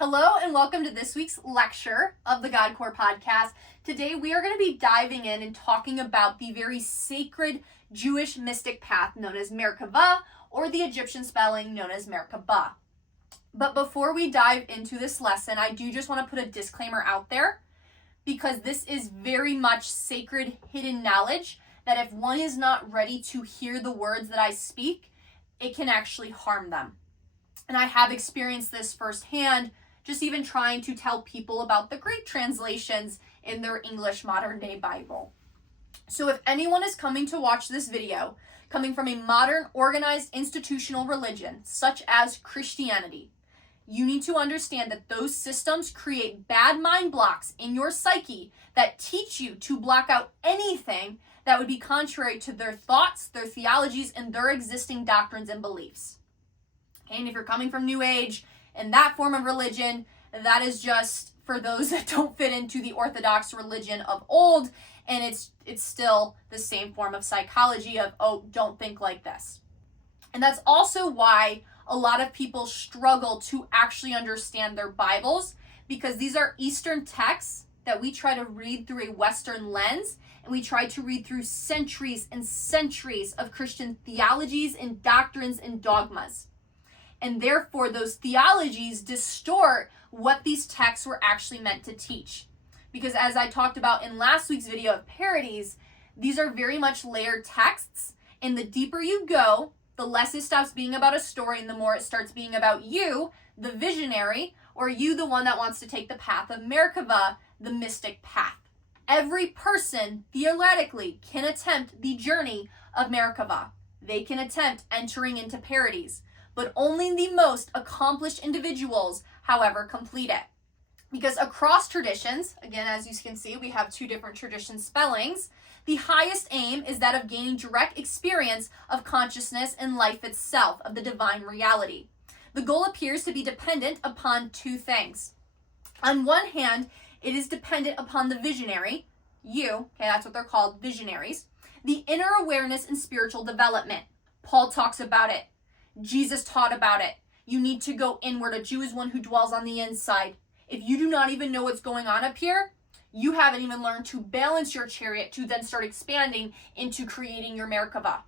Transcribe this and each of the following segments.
Hello and welcome to this week's lecture of the God Core podcast. Today we are going to be diving in and talking about the very sacred Jewish mystic path known as Merkavah, or the Egyptian spelling known as Merkabah. But before we dive into this lesson, I do just want to put a disclaimer out there, because this is very much sacred hidden knowledge that if one is not ready to hear the words that I speak, it can actually harm them. And I have experienced this firsthand, just even trying to tell people about the Greek translations in their English modern day Bible. So if anyone is coming to watch this video, coming from a modern organized institutional religion, such as Christianity, you need to understand that those systems create bad mind blocks in your psyche that teach you to block out anything that would be contrary to their thoughts, their theologies, and their existing doctrines and beliefs. And if you're coming from New Age and that form of religion, that is just for those that don't fit into the Orthodox religion of old, and it's still the same form of psychology of, oh, don't think like this. And that's also why a lot of people struggle to actually understand their Bibles, because these are Eastern texts that we try to read through a Western lens, and we try to read through centuries and centuries of Christian theologies and doctrines and dogmas. And therefore, those theologies distort what these texts were actually meant to teach. Because as I talked about in last week's video of parodies, these are very much layered texts. And the deeper you go, the less it stops being about a story and the more it starts being about you, the visionary, or you, the one that wants to take the path of Merkavah, the mystic path. Every person, theoretically, can attempt the journey of Merkavah. They can attempt entering into parodies. But only the most accomplished individuals, however, complete it. Because across traditions, again, as you can see, we have two different tradition spellings, the highest aim is that of gaining direct experience of consciousness and life itself, of the divine reality. The goal appears to be dependent upon two things. On one hand, it is dependent upon the visionary, you, okay, that's what they're called, visionaries, the inner awareness and spiritual development. Paul talks about it. Jesus taught about it. You need to go inward. A Jew is one who dwells on the inside. If you do not even know what's going on up here, you haven't even learned to balance your chariot to then start expanding into creating your Merkavah.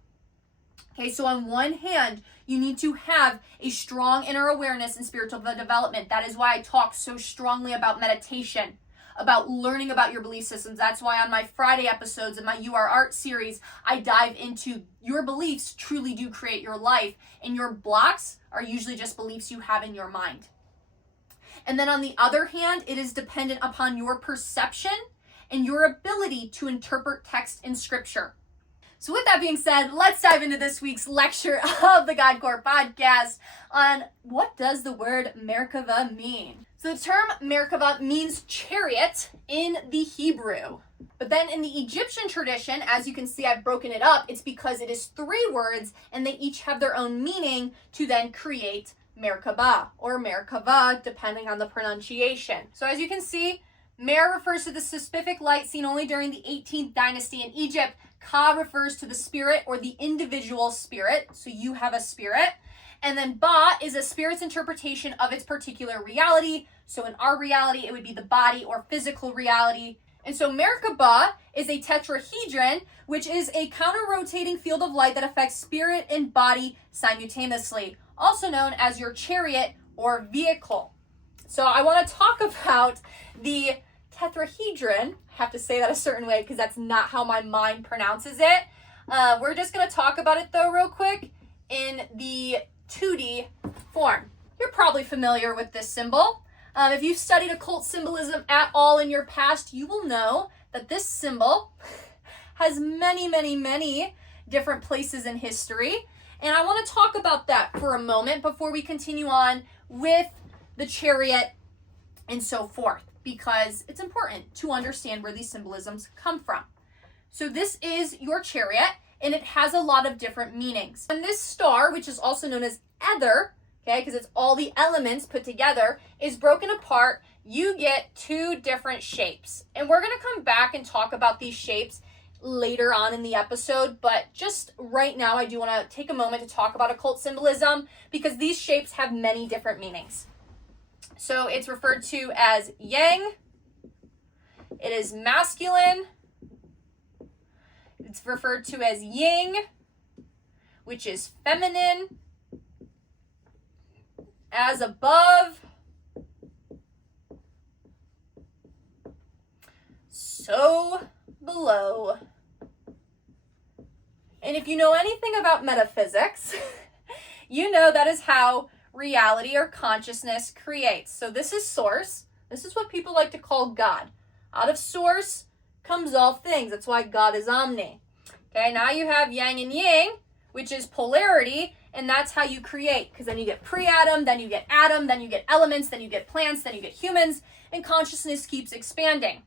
Okay, so on one hand, you need to have a strong inner awareness and spiritual development. That is why I talk so strongly about meditation, about learning about your belief systems. That's why on my Friday episodes in my You Are Art series, I dive into your beliefs truly do create your life, and your blocks are usually just beliefs you have in your mind. And then on the other hand, it is dependent upon your perception and your ability to interpret text in scripture. So with that being said, let's dive into this week's lecture of the God Core podcast on what does the word Merkavah mean. So the term Merkavah means chariot in the Hebrew. But then in the Egyptian tradition, as you can see, I've broken it up. It's because it is three words and they each have their own meaning to then create Merkabah or Merkavah, depending on the pronunciation. So as you can see, Mer refers to the specific light seen only during the 18th dynasty in Egypt. Ka refers to the spirit or the individual spirit. So you have a spirit. And then Ba is a spirit's interpretation of its particular reality. So in our reality, it would be the body or physical reality. And so Merkabah is a tetrahedron, which is a counter-rotating field of light that affects spirit and body simultaneously, also known as your chariot or vehicle. So I want to talk about the tetrahedron. I have to say that a certain way because that's not how my mind pronounces it. We're just going to talk about it though real quick in the 2D form. You're probably familiar with this symbol. If you've studied occult symbolism at all in your past, you will know that this symbol has many, many, many different places in history. And I want to talk about that for a moment before we continue on with the chariot and so forth, because it's important to understand where these symbolisms come from. So this is your chariot, and it has a lot of different meanings. And this star, which is also known as ether, okay, because it's all the elements put together, is broken apart. You get two different shapes. And we're going to come back and talk about these shapes later on in the episode, but just right now I do want to take a moment to talk about occult symbolism because these shapes have many different meanings. So it's referred to as yang. It is masculine. It's referred to as yin, which is feminine. As above, so below. And if you know anything about metaphysics, you know that is how reality or consciousness creates. So this is source. This is what people like to call God. Out of source comes all things. That's why God is omni. Okay, now you have yang and yin, which is polarity, and that's how you create. Because then you get pre-atom, then you get atom, then you get elements, then you get plants, then you get humans, and consciousness keeps expanding.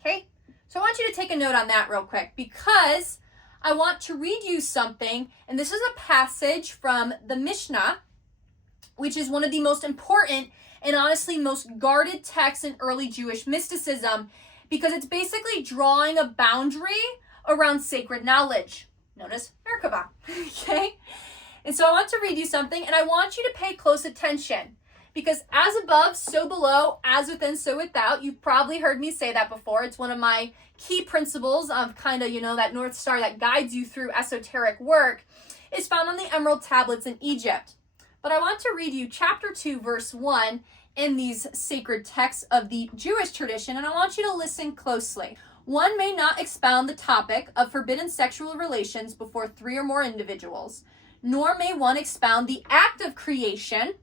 Okay, so I want you to take a note on that real quick, because I want to read you something, and this is a passage from the Mishnah, which is one of the most important and honestly most guarded texts in early Jewish mysticism, because it's basically drawing a boundary around sacred knowledge. Notice Merkavah, okay? And so I want to read you something, and I want you to pay close attention, because as above, so below, as within, so without. You've probably heard me say that before. It's one of my key principles of kind of, that North Star that guides you through esoteric work. Is found on the emerald tablets in Egypt. But I want to read you chapter 2, verse 1 in these sacred texts of the Jewish tradition, and I want you to listen closely. One may not expound the topic of forbidden sexual relations before 3 or more individuals, nor may one expound the act of creation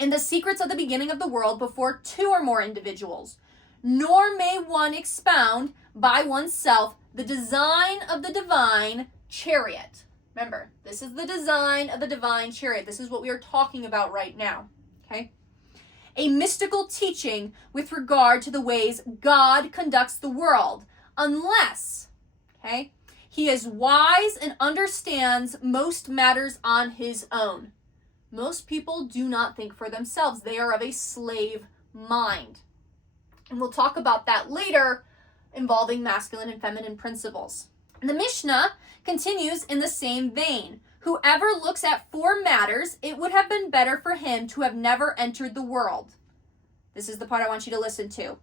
and the secrets of the beginning of the world before 2 or more individuals, nor may one expound by oneself the design of the divine chariot. Remember, this is the design of the divine chariot. This is what we are talking about right now, okay? A mystical teaching with regard to the ways God conducts the world, unless, okay, he is wise and understands most matters on his own. Most people do not think for themselves. They are of a slave mind. And we'll talk about that later, involving masculine and feminine principles. And the Mishnah continues in the same vein. Whoever looks at 4 matters, it would have been better for him to have never entered the world. This is the part I want you to listen to.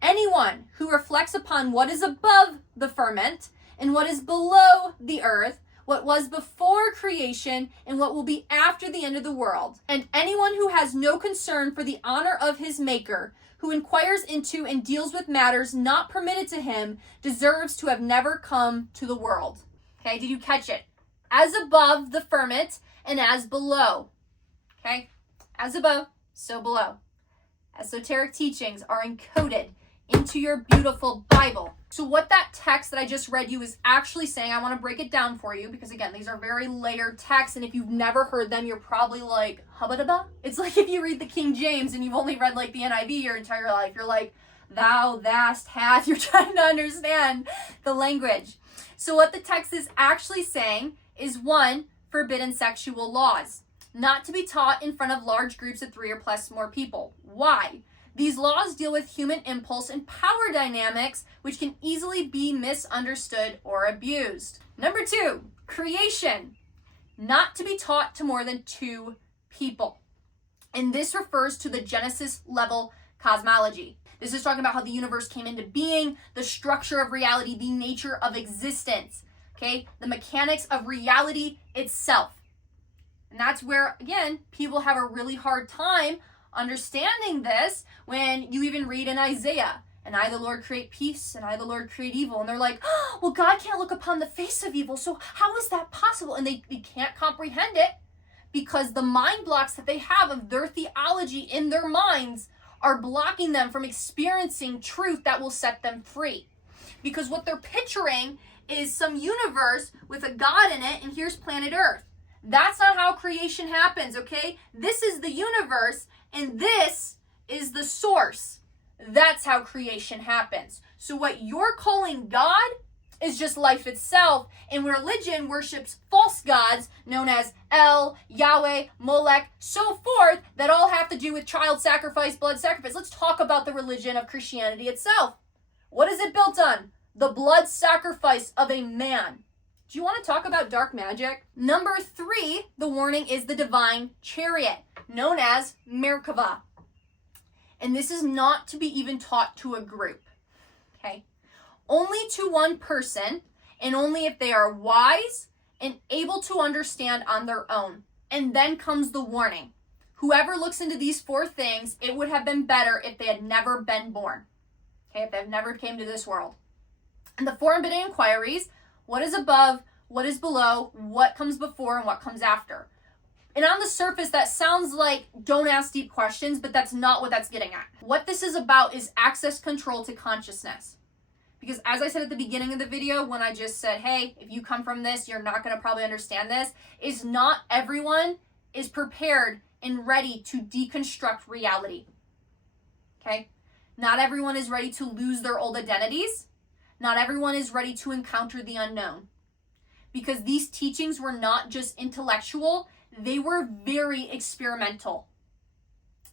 Anyone who reflects upon what is above the firmament and what is below the earth, what was before creation and what will be after the end of the world, and anyone who has no concern for the honor of his maker, who inquires into and deals with matters not permitted to him, deserves to have never come to the world. Okay, did you catch it? As above the firmament and as below. Okay, as above, so below. Esoteric teachings are encoded into your beautiful Bible. So what that text that I just read you is actually saying, I want to break it down for you, because again, these are very layered texts, and if you've never heard them, you're probably like, hubba-dubba? It's like if you read the King James and you've only read like the NIV your entire life, you're like, thou, thast, hath, you're trying to understand the language. So what the text is actually saying is 1, forbidden sexual laws, not to be taught in front of large groups of 3 or plus more people. Why? These laws deal with human impulse and power dynamics, which can easily be misunderstood or abused. Number 2, creation, not to be taught to more than 2 people. And this refers to the Genesis level cosmology. This is talking about how the universe came into being, the structure of reality, the nature of existence, okay? The mechanics of reality itself. And that's where, again, people have a really hard time understanding this when you even read in Isaiah, and I, the Lord, create peace, and I, the Lord, create evil. And they're like, oh, well, God can't look upon the face of evil, so how is that possible? And they can't comprehend it because the mind blocks that they have of their theology in their minds are blocking them from experiencing truth that will set them free. Because what they're picturing is some universe with a God in it, and here's planet Earth. That's not how creation happens, okay? This is the universe, and this is the source. That's how creation happens. So what you're calling God is just life itself, and religion worships false gods known as El, Yahweh, Molech, so forth, that all have to do with child sacrifice, blood sacrifice. Let's talk about the religion of Christianity itself. What is it built on? The blood sacrifice of a man. Do you want to talk about dark magic? Number 3, the warning is the divine chariot, known as Merkavah. And this is not to be even taught to a group, okay? Only to one person, and only if they are wise and able to understand on their own. And then comes the warning. Whoever looks into these four things, it would have been better if they had never been born. Okay, if they've never came to this world. And the four unbidden inquiries, what is above, what is below, what comes before, and what comes after. And on the surface, that sounds like don't ask deep questions, but that's not what that's getting at. What this is about is access control to consciousness. Because as I said at the beginning of the video, when I just said, hey, if you come from this, you're not going to probably understand this, is not everyone is prepared and ready to deconstruct reality. Okay? Not everyone is ready to lose their old identities. Not everyone is ready to encounter the unknown. Because these teachings were not just intellectual, they were very experimental.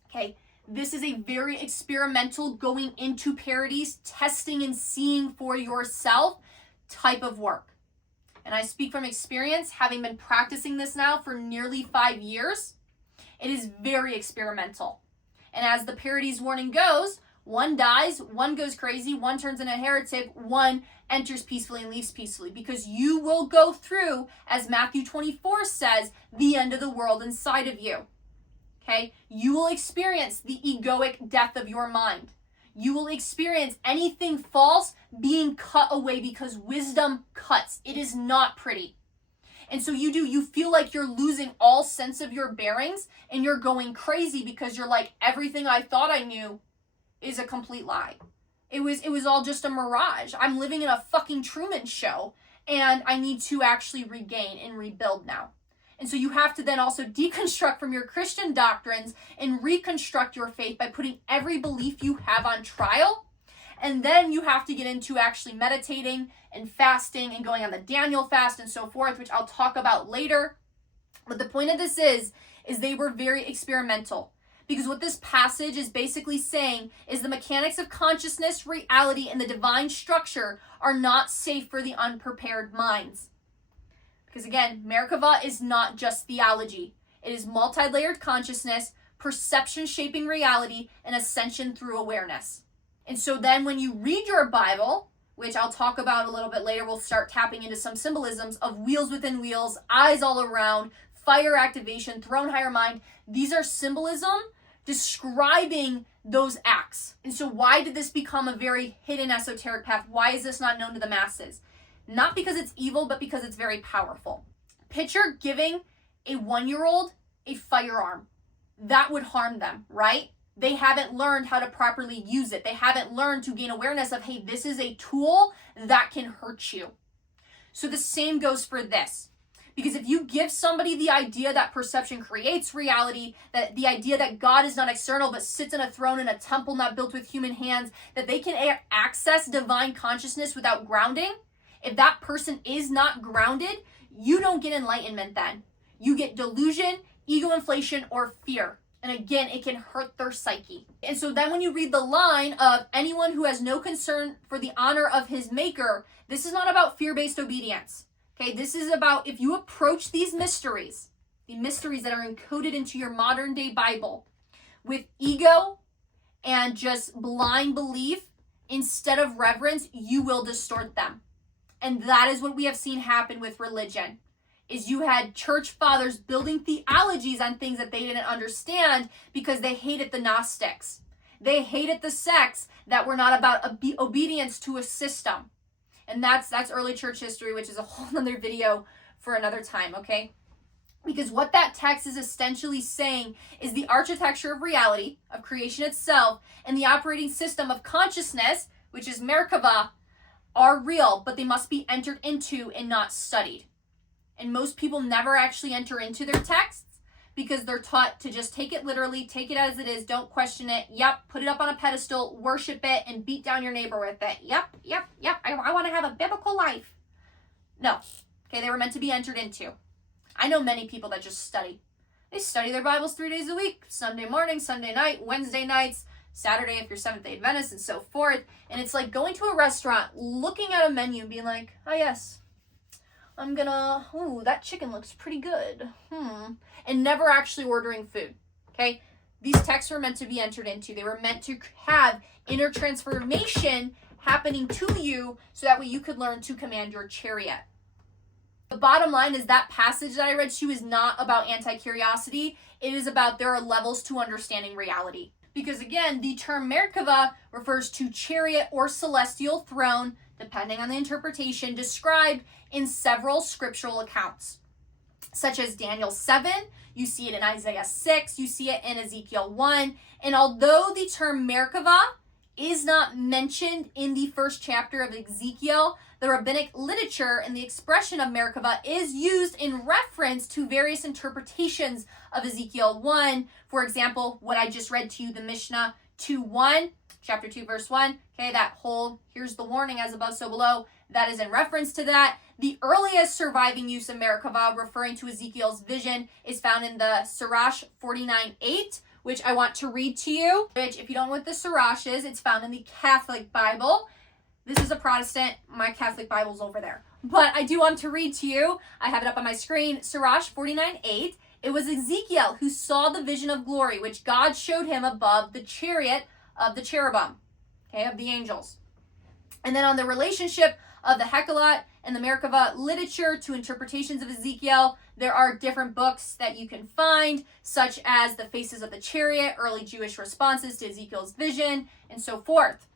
Okay? This is a very experimental, going into parodies, testing and seeing for yourself type of work. And I speak from experience, having been practicing this now for nearly 5 years. It is very experimental. And as the parodies warning goes, one dies, one goes crazy, one turns into a heretic, one enters peacefully and leaves peacefully. Because you will go through, as Matthew 24 says, the end of the world inside of you. Okay? You will experience the egoic death of your mind. You will experience anything false being cut away because wisdom cuts. It is not pretty. And so you feel like you're losing all sense of your bearings and you're going crazy because you're like, everything I thought I knew is a complete lie. It was all just a mirage. I'm living in a fucking Truman show and I need to actually regain and rebuild now. And so you have to then also deconstruct from your Christian doctrines and reconstruct your faith by putting every belief you have on trial. And then you have to get into actually meditating and fasting and going on the Daniel fast and so forth, which I'll talk about later. But the point of this is they were very experimental. Because what this passage is basically saying is the mechanics of consciousness, reality, and the divine structure are not safe for the unprepared minds. Because again, Merkavah is not just theology. It is multi-layered consciousness, perception shaping reality, and ascension through awareness. And so then when you read your Bible, which I'll talk about a little bit later, we'll start tapping into some symbolisms of wheels within wheels, eyes all around, fire activation, throne higher mind. These are symbolism describing those acts. And so why did this become a very hidden esoteric path? Why is this not known to the masses? Not because it's evil, but because it's very powerful. Picture giving a 1-year-old a firearm. That would harm them, right? They haven't learned how to properly use it. They haven't learned to gain awareness of, hey, this is a tool that can hurt you. So the same goes for this. Because if you give somebody the idea that perception creates reality, that the idea that God is not external but sits on a throne in a temple not built with human hands, that they can access divine consciousness without grounding, if that person is not grounded, you don't get enlightenment then. You get delusion, ego inflation, or fear. And again, it can hurt their psyche. And so then when you read the line of anyone who has no concern for the honor of his maker, this is not about fear-based obedience. Okay, this is about if you approach these mysteries, the mysteries that are encoded into your modern day Bible, with ego and just blind belief instead of reverence, you will distort them. And that is what we have seen happen with religion. Is you had church fathers building theologies on things that they didn't understand because they hated the Gnostics. They hated the sects that were not about obedience to a system. And that's early church history, which is a whole other video for another time, okay? Because what that text is essentially saying is the architecture of reality, of creation itself, and the operating system of consciousness, which is Merkavah, are real, but they must be entered into and not studied. And most people never actually enter into their texts because they're taught to just take it literally, take it as it is, don't question it. Yep, put it up on a pedestal, worship it, and beat down your neighbor with it. Yep. I want to have a biblical life. No. Okay, they were meant to be entered into. I know many people that just study. They study their Bibles 3 days a week, Sunday morning, Sunday night, Wednesday nights, Saturday if you're Seventh-day Adventist, and so forth. And it's like going to a restaurant, looking at a menu, and being like, oh yes, I'm gonna, ooh, that chicken looks pretty good. And never actually ordering food, okay? These texts were meant to be entered into. They were meant to have inner transformation happening to you so that way you could learn to command your chariot. The bottom line is that passage that I read to you is not about anti-curiosity. It is about there are levels to understanding reality. Because again, the term Merkavah refers to chariot or celestial throne, depending on the interpretation, described in several scriptural accounts, such as Daniel 7, you see it in Isaiah 6, you see it in Ezekiel 1, and although the term Merkavah is not mentioned in the first chapter of Ezekiel, the rabbinic literature and the expression of Merkavah is used in reference to various interpretations of Ezekiel 1. For example, what I just read to you, the Mishnah 2:1, chapter 2, verse 1. Okay, that whole, here's the warning as above, so below, that is in reference to that. The earliest surviving use of Merkavah referring to Ezekiel's vision is found in the Sirach 49:8, which I want to read to you. Which, if you don't know what the Sirach is, it's found in the Catholic Bible. This is a Protestant. My Catholic Bible's over there. But I do want to read to you. I have it up on my screen. Sirach 49:8. It was Ezekiel who saw the vision of glory, which God showed him above the chariot of the cherubim, okay, of the angels. And then on the relationship of the Hekhalot and the Merkavah literature to interpretations of Ezekiel, there are different books that you can find, such as The Faces of the Chariot, Early Jewish Responses to Ezekiel's Vision, and so forth.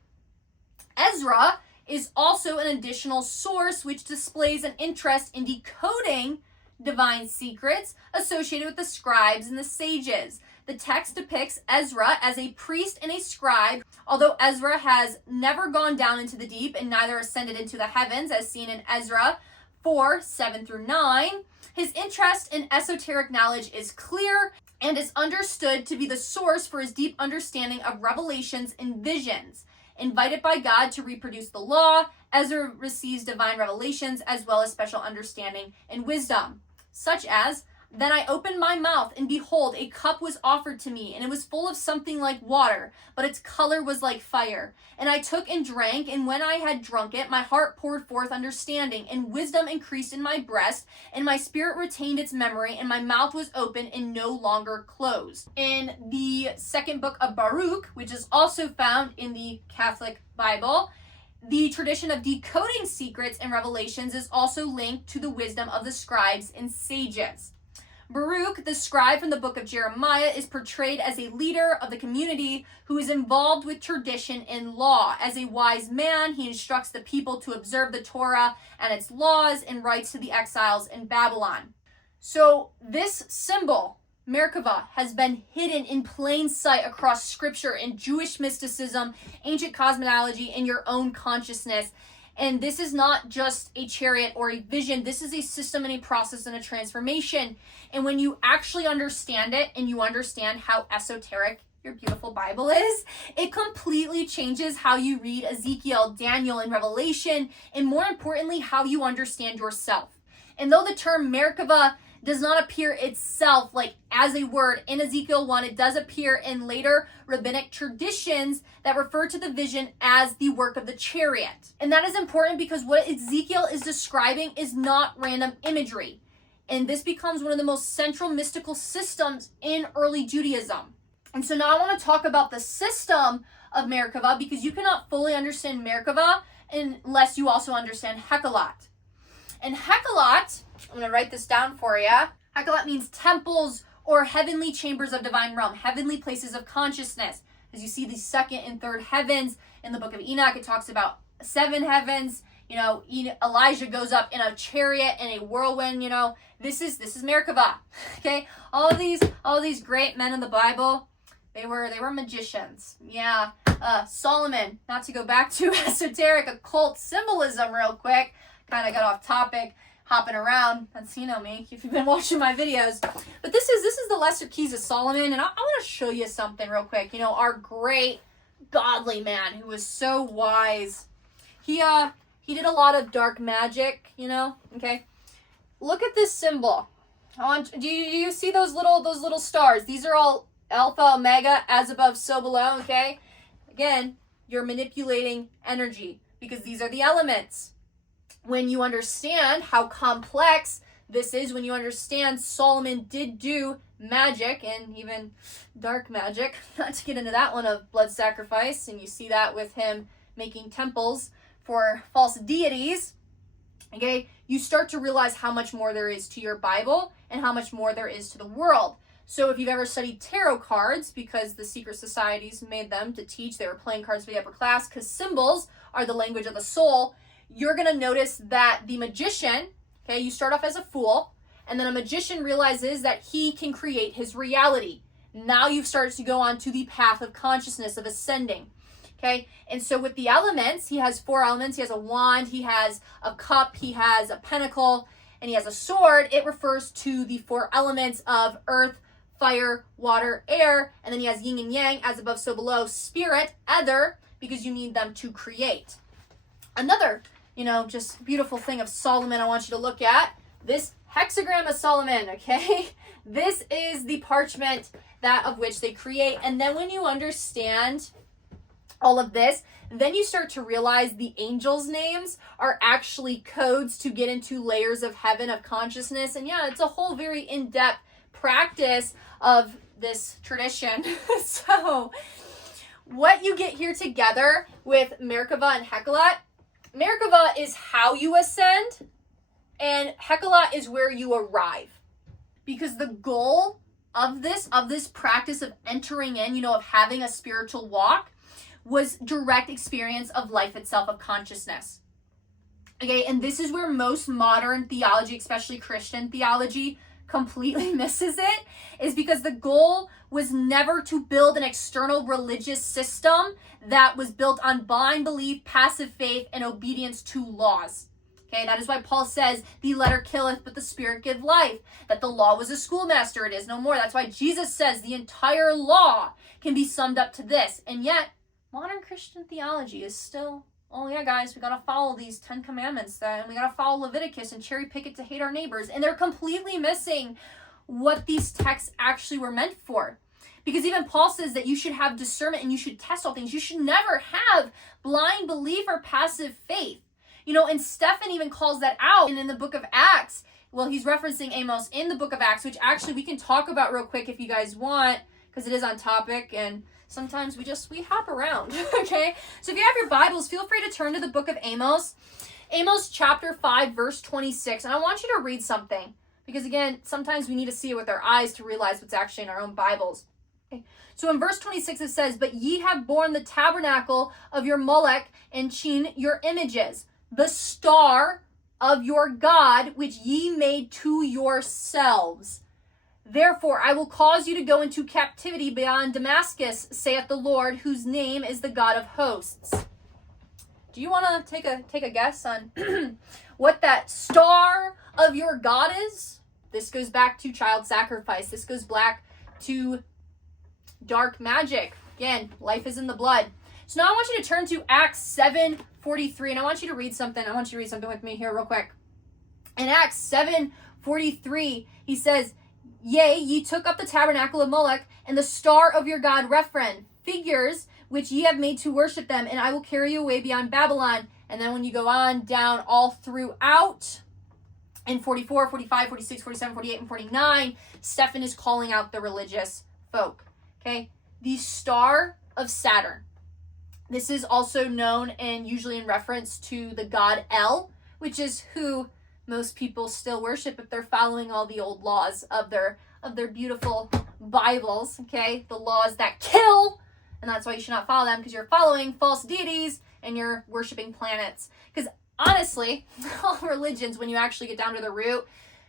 Ezra is also an additional source which displays an interest in decoding divine secrets associated with the scribes and the sages. The text depicts Ezra as a priest and a scribe. Although Ezra has never gone down into the deep and neither ascended into the heavens, as seen in Ezra 4:7-9, his interest in esoteric knowledge is clear and is understood to be the source for his deep understanding of revelations and visions. Invited by God to reproduce the law, Ezra receives divine revelations as well as special understanding and wisdom, such as, "Then I opened my mouth, and behold, a cup was offered to me, and it was full of something like water, but its color was like fire. And I took and drank, and when I had drunk it, my heart poured forth understanding, and wisdom increased in my breast, and my spirit retained its memory, and my mouth was open and no longer closed." In the second book of Baruch, which is also found in the Catholic Bible, the tradition of decoding secrets and revelations is also linked to the wisdom of the scribes and sages. Baruch, the scribe from the book of Jeremiah, is portrayed as a leader of the community who is involved with tradition and law. As a wise man, he instructs the people to observe the Torah and its laws and writes to the exiles in Babylon. So this symbol, Merkavah, has been hidden in plain sight across scripture and Jewish mysticism, ancient cosmology, and your own consciousness. And this is not just a chariot or a vision. This is a system and a process and a transformation. And when you actually understand it and you understand how esoteric your beautiful Bible is, it completely changes how you read Ezekiel, Daniel, and Revelation, and more importantly, how you understand yourself. And though the term Merkavah does not appear itself like as a word in Ezekiel 1, it does appear in later rabbinic traditions that refer to the vision as the work of the chariot. And that is important because what Ezekiel is describing is not random imagery. And this becomes one of the most central mystical systems in early Judaism. And so now I want to talk about the system of Merkavah, because you cannot fully understand Merkavah unless you also understand Hekhalot. And Hekhalot, I'm going to write this down for you. Hekhalot means temples or heavenly chambers of divine realm, heavenly places of consciousness. As you see the second and third heavens in the book of Enoch, it talks about 7 heavens. You know, Elijah goes up in a chariot and a whirlwind. You know, this is Merkavah. Okay, all these great men in the Bible, they were magicians. Yeah, Solomon. Not to go back to esoteric occult symbolism real quick. Kind of got off topic, hopping around. That's, you know me, if you've been watching my videos. But this is the Lesser Keys of Solomon, and I want to show you something real quick. You know, our great godly man who was so wise. He did a lot of dark magic, you know. Okay, look at this symbol. Do you see those little stars? These are all Alpha, Omega, as above, so below. Okay, again, you're manipulating energy because these are the elements. When you understand how complex this is, when you understand Solomon did do magic and even dark magic, not to get into that one of blood sacrifice, and you see that with him making temples for false deities, okay, you start to realize how much more there is to your Bible and how much more there is to the world. So if you've ever studied tarot cards, because the secret societies made them to teach, they were playing cards for the upper class because symbols are the language of the soul, you're going to notice that the magician, okay, you start off as a fool, and then a magician realizes that he can create his reality. Now you've started to go on to the path of consciousness, of ascending. Okay, and so with the elements, he has 4 elements. He has a wand, he has a cup, he has a pentacle, and he has a sword. It refers to the 4 elements of earth, fire, water, air, and then he has yin and yang, as above, so below, spirit, ether, because you need them to create. Another, just beautiful thing of Solomon I want you to look at, this hexagram of Solomon, okay? This is the parchment that of which they create. And then when you understand all of this, then you start to realize the angels' names are actually codes to get into layers of heaven, of consciousness. And yeah, it's a whole very in-depth practice of this tradition. So what you get here together with Merkavah and Hekhalot, Merkavah is how you ascend, and Hekhalot is where you arrive. Because the goal of this practice of entering in, of having a spiritual walk, was direct experience of life itself, of consciousness. Okay, and this is where most modern theology, especially Christian theology, completely misses it, is because the goal was never to build an external religious system that was built on blind belief, passive faith, and obedience to laws. Okay, that is why Paul says, the letter killeth, but the spirit give life. That the law was a schoolmaster, it is no more. That's why Jesus says the entire law can be summed up to this. And yet, modern Christian theology is still, oh yeah, guys, we got to follow these 10 commandments, and we got to follow Leviticus and cherry pick it to hate our neighbors. And they're completely missing what these texts actually were meant for. Because even Paul says that you should have discernment and you should test all things. You should never have blind belief or passive faith. And Stephen even calls that out. And in the book of Acts, well, he's referencing Amos in the book of Acts, which actually we can talk about real quick if you guys want, because it is on topic, and sometimes we hop around, okay? So if you have your Bibles, feel free to turn to the book of Amos. Amos chapter 5, verse 26. And I want you to read something, because again, sometimes we need to see it with our eyes to realize what's actually in our own Bibles. Okay. So in verse 26 it says, but ye have borne the tabernacle of your Molech and Chin, your images, the star of your God, which ye made to yourselves. Therefore, I will cause you to go into captivity beyond Damascus, saith the Lord, whose name is the God of hosts. Do you want to take a guess on what that star of your God is? This goes back to child sacrifice. This goes back to dark magic. Again, life is in the blood. So now I want you to turn to Acts 7:43, and I want you to read something. I want you to read something with me here real quick. In Acts 7:43, he says, yea, ye took up the tabernacle of Moloch and the star of your God Rephren, figures which ye have made to worship them, and I will carry you away beyond Babylon. And then when you go on down all throughout, in 44, 45, 46, 47, 48, and 49, Stephen is calling out the religious folk. Okay, the star of Saturn. This is also known and usually in reference to the god El, which is who most people still worship if they're following all the old laws of their beautiful Bibles, okay? The laws that kill, and that's why you should not follow them, because you're following false deities and you're worshiping planets. Because honestly, all religions, when you actually get down to the root,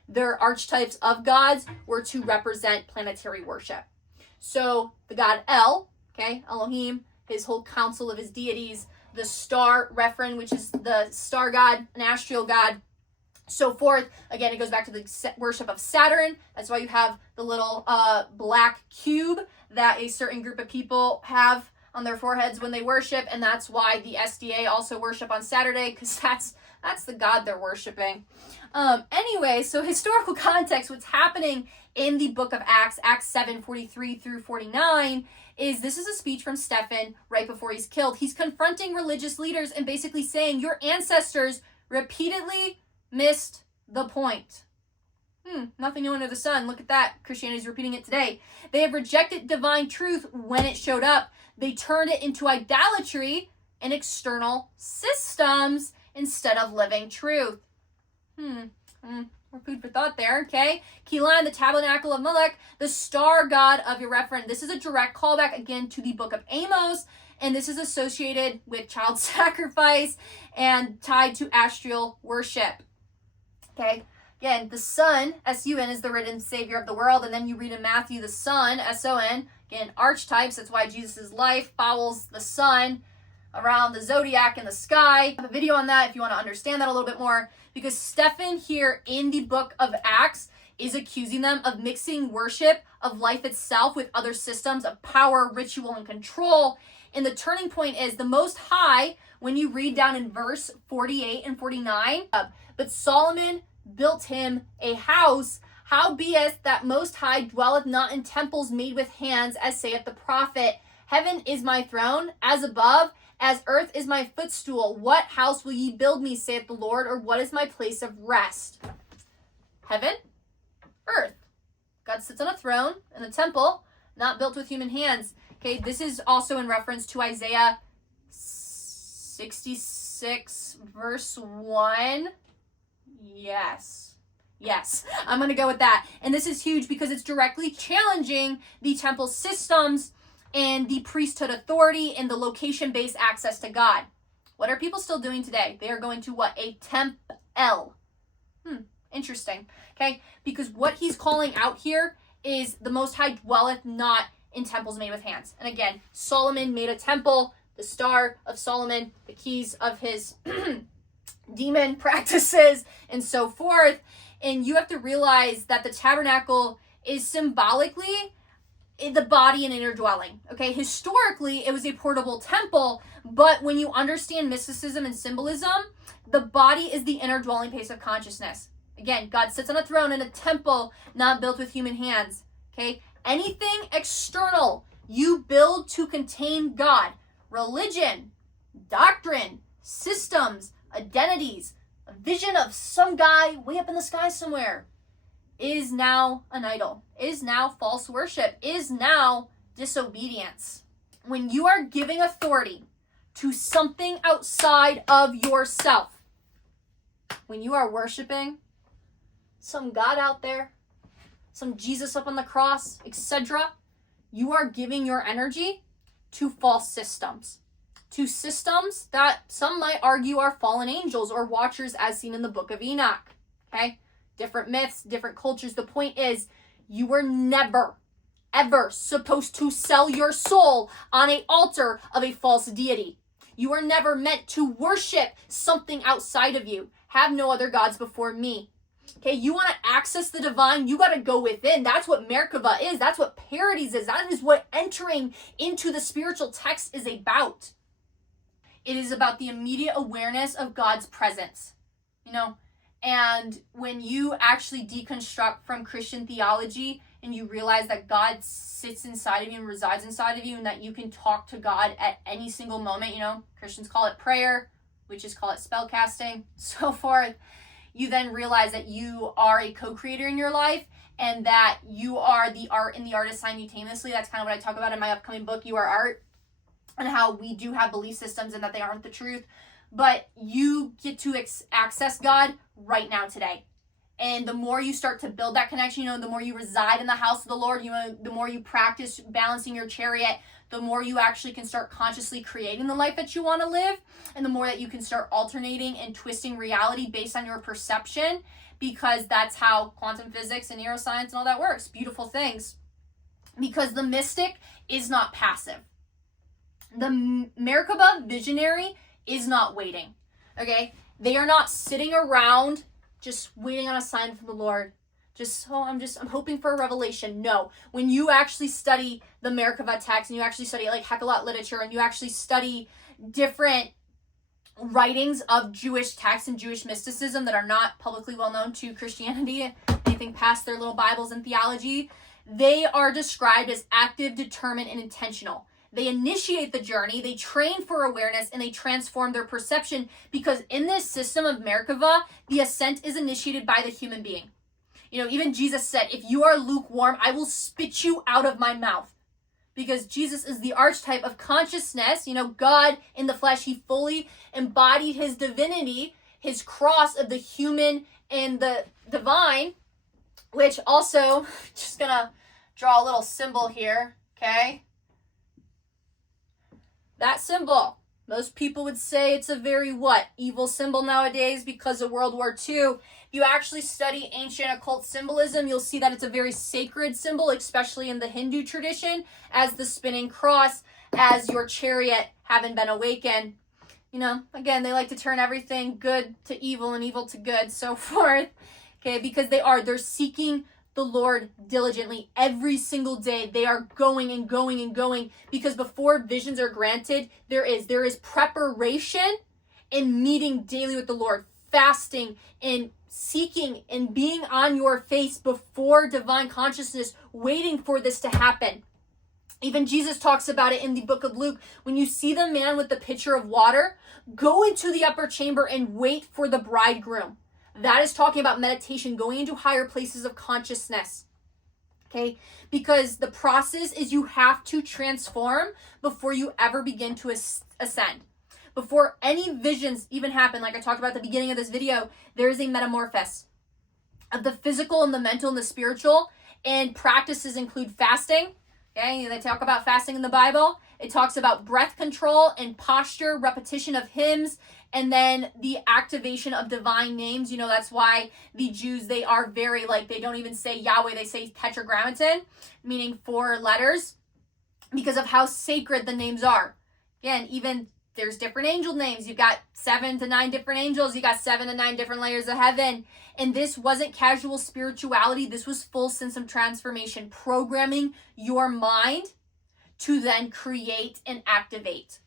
their archetypes of gods were to represent planetary worship. So the god El, okay, Elohim, his whole council of his deities, the star Rephren, which is the star god, an astral god, so forth. Again, it goes back to the worship of Saturn. That's why you have the little black cube that a certain group of people have on their foreheads when they worship, and that's why the SDA also worship on Saturday, because that's the god they're worshiping. Anyway, so historical context, what's happening in the book of Acts, Acts 7:43 through 49, is this is a speech from Stephen right before he's killed. He's confronting religious leaders and basically saying, your ancestors repeatedly missed the point. Nothing new under the sun. Look at that. Christianity's repeating it today. They have rejected divine truth when it showed up. They turned it into idolatry and external systems instead of living truth. More food for thought there, okay? Kilan, the tabernacle of Molech, the star god of your reference. This is a direct callback again to the Book of Amos, and this is associated with child sacrifice and tied to astral worship. Okay? Again, the sun, S-U-N, is the written savior of the world, and then you read in Matthew, the sun, S-O-N, again, archetypes. That's why Jesus' life follows the sun around the zodiac in the sky. I have a video on that if you want to understand that a little bit more, because Stephen here in the book of Acts is accusing them of mixing worship of life itself with other systems of power, ritual, and control. And the turning point is the Most High, when you read down in verse 48 and 49, but Solomon built him a house, howbeit that Most High dwelleth not in temples made with hands, as saith the prophet. Heaven is my throne, as above, as earth is my footstool. What house will ye build me, saith the Lord, or what is my place of rest? Heaven, earth. God sits on a throne in a temple, not built with human hands. Okay, this is also in reference to Isaiah 66, verse 1. Yes, I'm going to go with that. And this is huge because it's directly challenging the temple systems and the priesthood authority and the location-based access to God. What are people still doing today? They are going to what? A temple. Interesting. Okay, because what he's calling out here is the Most High dwelleth not in temples made with hands. And again, Solomon made a temple, the Star of Solomon, the keys of his demon practices, and so forth. And you have to realize that the tabernacle is symbolically the body and inner dwelling. Okay, historically, it was a portable temple, but when you understand mysticism and symbolism, the body is the inner dwelling place of consciousness. Again, God sits on a throne in a temple not built with human hands. Okay, anything external you build to contain God, religion, doctrine, systems, identities, a vision of some guy way up in the sky somewhere, is now an idol, is now false worship, is now disobedience. When you are giving authority to something outside of yourself, when you are worshiping some God out there, some Jesus up on the cross, etc., you are giving your energy to false systems. To systems that some might argue are fallen angels or watchers as seen in the Book of Enoch. Okay? Different myths, different cultures. The point is, you were never, ever supposed to sell your soul on an altar of a false deity. You are never meant to worship something outside of you. Have no other gods before me. Okay, you want to access the divine, you got to go within. That's what Merkavah is. That's what Paradies is. That is what entering into the spiritual text is about. It is about the immediate awareness of God's presence, and when you actually deconstruct from Christian theology and you realize that God sits inside of you and resides inside of you and that you can talk to God at any single moment, Christians call it prayer, witches call it spell casting, so forth. You then realize that you are a co-creator in your life and that you are the art and the artist simultaneously. That's kind of what I talk about in my upcoming book, You Are Art, and how we do have belief systems and that they aren't the truth. But you get to access God right now today. And the more you start to build that connection, the more you reside in the house of the Lord, the more you practice balancing your chariot, the more you actually can start consciously creating the life that you want to live, and the more that you can start alternating and twisting reality based on your perception, because that's how quantum physics and neuroscience and all that works. Beautiful things. Because the mystic is not passive. The Merkavah visionary is not waiting. Okay? They are not sitting around just waiting on a sign from the Lord. I'm hoping for a revelation. No. When you actually study the Merkavah text and you actually study like Hekhalot literature and you actually study different writings of Jewish texts and Jewish mysticism that are not publicly well known to Christianity, anything past their little Bibles and theology, they are described as active, determined, and intentional. They initiate the journey, they train for awareness, and they transform their perception, because in this system of Merkavah, the ascent is initiated by the human being. You know, even Jesus said, if you are lukewarm, I will spit you out of my mouth. Because Jesus is the archetype of consciousness. You know, God in the flesh, he fully embodied his divinity, his cross of the human and the divine, which also, just gonna draw a little symbol here, okay? That symbol, most people would say it's a very evil symbol nowadays because of World War II. If you actually study ancient occult symbolism, you'll see that it's a very sacred symbol, especially in the Hindu tradition, as the spinning cross, as your chariot having been awakened. You know, again, they like to turn everything good to evil and evil to good, so forth. Okay, because they're seeking the Lord diligently every single day. They are going and going and going, because before visions are granted, there is preparation and meeting daily with the Lord, fasting and seeking and being on your face before divine consciousness, waiting for this to happen. Even Jesus talks about it in the book of Luke. When you see the man with the pitcher of water, go into the upper chamber and wait for the bridegroom. That is talking about meditation, going into higher places of consciousness, okay? Because the process is you have to transform before you ever begin to ascend. Before any visions even happen, like I talked about at the beginning of this video, there is a metamorphosis of the physical and the mental and the spiritual, and practices include fasting, okay? They talk about fasting in the Bible. It talks about breath control and posture, repetition of hymns, and then the activation of divine names. You know, that's why the Jews, they are very, they don't even say Yahweh, they say tetragrammaton, meaning 4 letters, because of how sacred the names are. Again, even there's different angel names. You've got 7 to 9 different angels. You got 7 to 9 different layers of heaven. And this wasn't casual spirituality. This was full sense of transformation, programming your mind to then create and activate.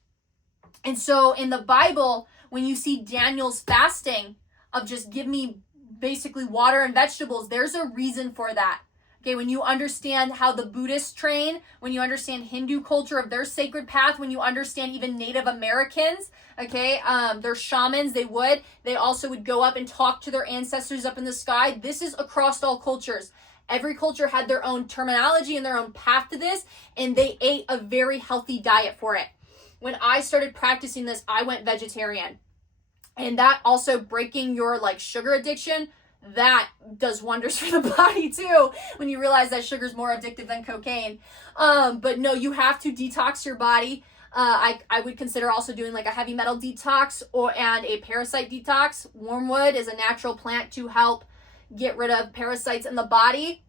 And so in the Bible, when you see Daniel's fasting of just give me basically water and vegetables, there's a reason for that. Okay, when you understand how the Buddhists train, when you understand Hindu culture of their sacred path, when you understand even Native Americans, okay, their shamans, they also would go up and talk to their ancestors up in the sky. This is across all cultures. Every culture had their own terminology and their own path to this, and they ate a very healthy diet for it. When I started practicing this, I went vegetarian. And that also breaking your sugar addiction, that does wonders for the body too, when you realize that sugar is more addictive than cocaine. But no, you have to detox your body. I would consider also doing a heavy metal detox and a parasite detox. Wormwood is a natural plant to help get rid of parasites in the body.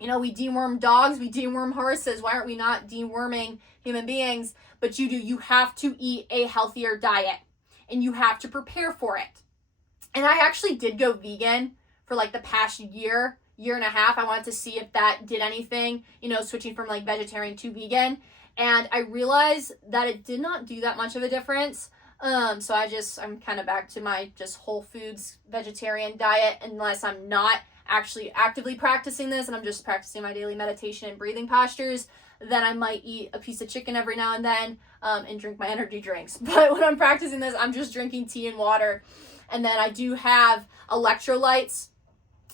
You know, we deworm dogs, we deworm horses. Why aren't we not deworming human beings? But you have to eat a healthier diet, and you have to prepare for it. And I actually did go vegan for the past year and a half. I wanted to see if that did anything, switching from vegetarian to vegan. And I realized that it did not do that much of a difference. So I'm kind of back to my just whole foods vegetarian diet, unless I'm not actually actively practicing this and I'm just practicing my daily meditation and breathing postures. Then I might eat a piece of chicken every now and then and drink my energy drinks. But when I'm practicing this, I'm just drinking tea and water. And then I do have electrolytes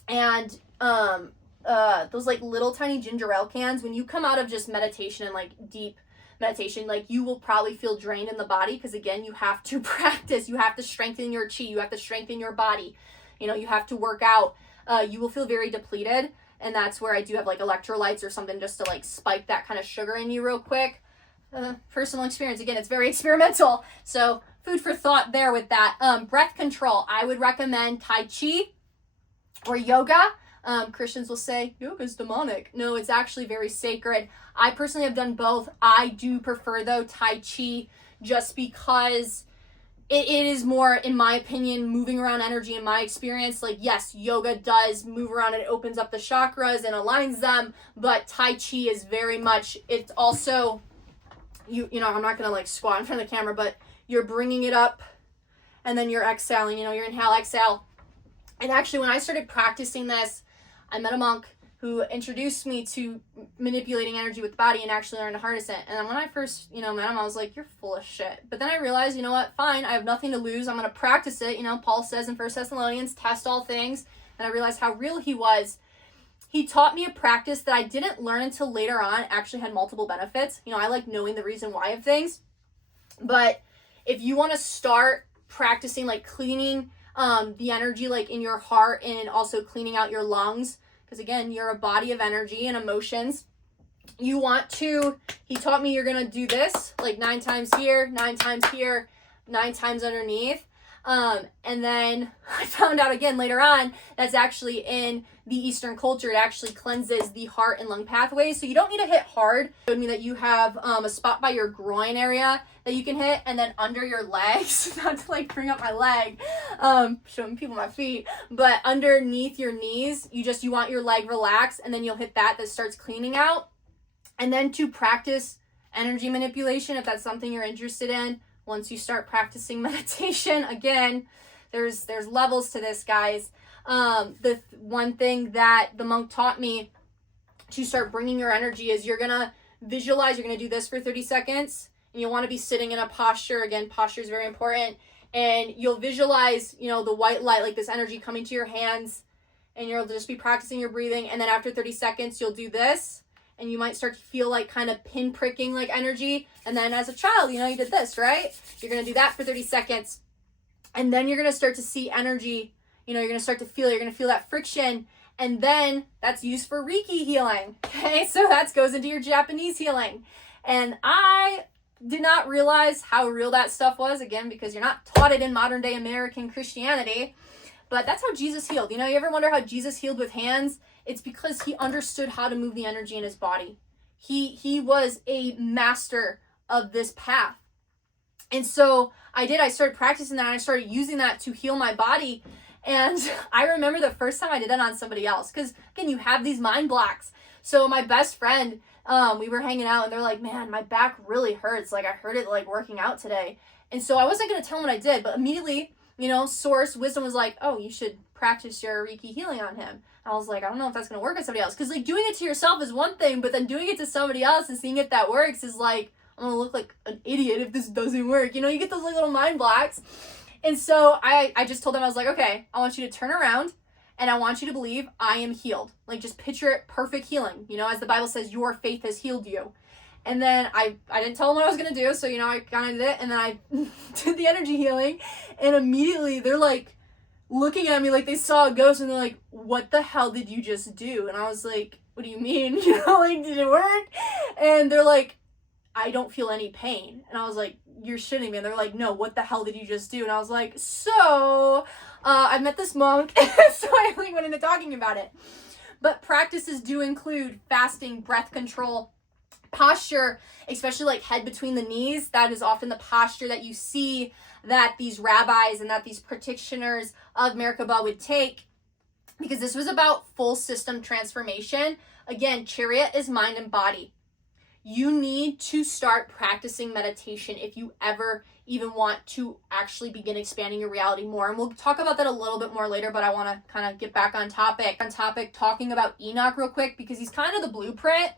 and those little tiny ginger ale cans. When you come out of just meditation and deep meditation, you will probably feel drained in the body, because again, you have to practice. You have to strengthen your chi. You have to strengthen your body. You have to work out. You will feel very depleted. And that's where I do have electrolytes or something just to spike that kind of sugar in you real quick. Personal experience. Again, it's very experimental. So food for thought there with that. Breath control. I would recommend Tai Chi or yoga. Christians will say yoga is demonic. No, it's actually very sacred. I personally have done both. I do prefer though Tai Chi, just because it is more, in my opinion, moving around energy. In my experience, yes, yoga does move around and it opens up the chakras and aligns them, but Tai Chi is very much, it's also, I'm not gonna squat in front of the camera, but you're bringing it up and then you're exhaling, you're inhale, exhale. And actually, when I started practicing this, I met a monk who introduced me to manipulating energy with the body and actually learned to harness it. And when I first, met him, I was like, you're full of shit. But then I realized, fine, I have nothing to lose. I'm going to practice it. Paul says in 1 Thessalonians, test all things, and I realized how real he was. He taught me a practice that I didn't learn until later on, actually had multiple benefits. You know, I like knowing the reason why of things. But if you want to start practicing like cleaning the energy like in your heart and also cleaning out your lungs, because again, you're a body of energy and emotions. You want to, he taught me you're going to do this like 9 times here, 9 times here, 9 times underneath. And then I found out again later on, that's actually in the Eastern culture. It actually cleanses the heart and lung pathways. So you don't need to hit hard. It would mean that you have a spot by your groin area that you can hit, and then under your legs, not to like bring up my leg, showing people my feet, but underneath your knees, you want your leg relaxed, and then you'll hit that starts cleaning out. And then to practice energy manipulation, if that's something you're interested in, once you start practicing meditation, again, there's levels to this, guys. The one thing that the monk taught me to start bringing your energy is you're going to visualize, you're going to do this for 30 seconds, and you'll want to be sitting in a posture. Again, posture is very important. And you'll visualize, you know, the white light, like this energy coming to your hands, and you'll just be practicing your breathing. And then after 30 seconds, you'll do this, and you might start to feel like kind of pin pricking like energy. And then as a child, you know, you did this, right? You're going to do that for 30 seconds. And then you're going to start to see energy. You know, you're going to start to feel, you're going to feel that friction. And then that's used for Reiki healing. Okay. So that goes into your Japanese healing. And I did not realize how real that stuff was, again, because you're not taught it in modern day American Christianity. But that's how Jesus healed. You know, you ever wonder how Jesus healed with hands? It's because he understood how to move the energy in his body. He was a master of this path. And so I started practicing that, and I started using that to heal my body. And I remember the first time I did that on somebody else, because again, you have these mind blocks. So my best friend, we were hanging out, and they're like, man, my back really hurts. Like I heard it like working out today. And so I wasn't going to tell them what I did, but immediately, you know, source wisdom was like, oh, you should practice your Reiki healing on him. I was like, I don't know if that's going to work on somebody else. Because like doing it to yourself is one thing, but then doing it to somebody else and seeing if that works is like, I'm going to look like an idiot if this doesn't work. You know, you get those like, little mind blocks. And so I just told them, I was like, okay, I want you to turn around, and I want you to believe I am healed. Like just picture it, perfect healing. You know, as the Bible says, your faith has healed you. And then I didn't tell them what I was going to do. So, you know, I kind of did it. And then I did the energy healing. And immediately they're like looking at me like they saw a ghost. And they're like, what the hell did you just do? And I was like, what do you mean? You know, like, did it work? And they're like, I don't feel any pain. And I was like, you're shitting me. And they're like, no, what the hell did you just do? And I was like, so I met this monk. So I like went into talking about it. But practices do include fasting, breath control, posture, especially like head between the knees. That is often the posture that you see that these rabbis and that these practitioners of Merkavah would take, because this was about full system transformation. Again, chariot is mind and body. You need to start practicing meditation if you ever even want to actually begin expanding your reality more. And we'll talk about that a little bit more later, but I want to kind of get back on topic, talking about Enoch real quick, because he's kind of the blueprint.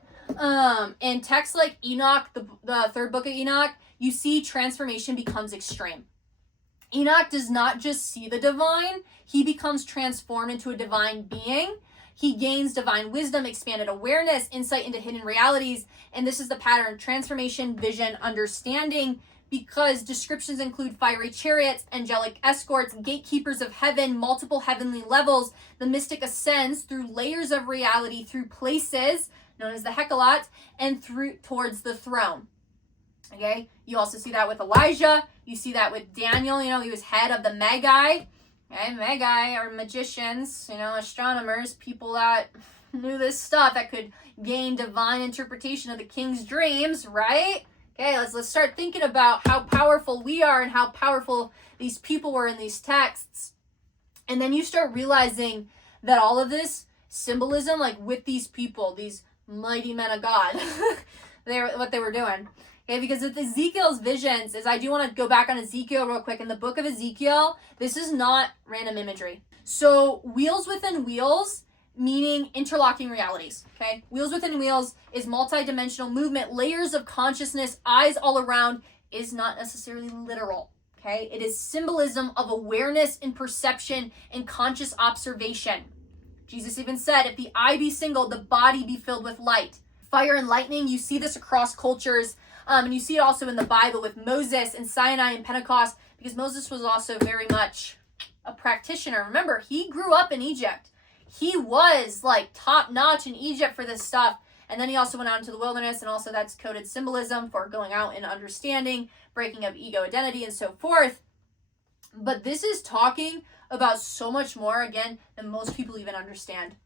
In texts like Enoch, the third book of Enoch, you see transformation becomes extreme. Enoch does not just see the divine, he becomes transformed into a divine being. He gains divine wisdom, expanded awareness, insight into hidden realities. And this is the pattern: transformation, vision, understanding, because descriptions include fiery chariots, angelic escorts, gatekeepers of heaven, multiple heavenly levels. The mystic ascends through layers of reality, through places known as the Hekhalot, and through towards the throne. Okay, you also see that with Elijah. You see that with Daniel. You know, he was head of the Magi. Okay, Magi are magicians, you know, astronomers, people that knew this stuff, that could gain divine interpretation of the king's dreams, right? Okay, let's start thinking about how powerful we are and how powerful these people were in these texts. And then you start realizing that all of this symbolism, like with these people, these mighty men of God, what they were doing. Okay, because with Ezekiel's visions, I do want to go back on Ezekiel real quick. In the Book of Ezekiel, this is not random imagery. So wheels within wheels, meaning interlocking realities. Okay, wheels within wheels is multi-dimensional movement, layers of consciousness, eyes all around, is not necessarily literal. okay? It is symbolism of awareness and perception and conscious observation. Jesus even said, if the eye be single, the body be filled with light. Fire and lightning, you see this across cultures, and you see it also in the Bible with Moses and Sinai and Pentecost, because Moses was also very much a practitioner. Remember, he grew up in Egypt. He was like top notch in Egypt for this stuff. And then he also went out into the wilderness, and also that's coded symbolism for going out and understanding, breaking of ego identity, and so forth. But this is talking about so much more, again, than most people even understand.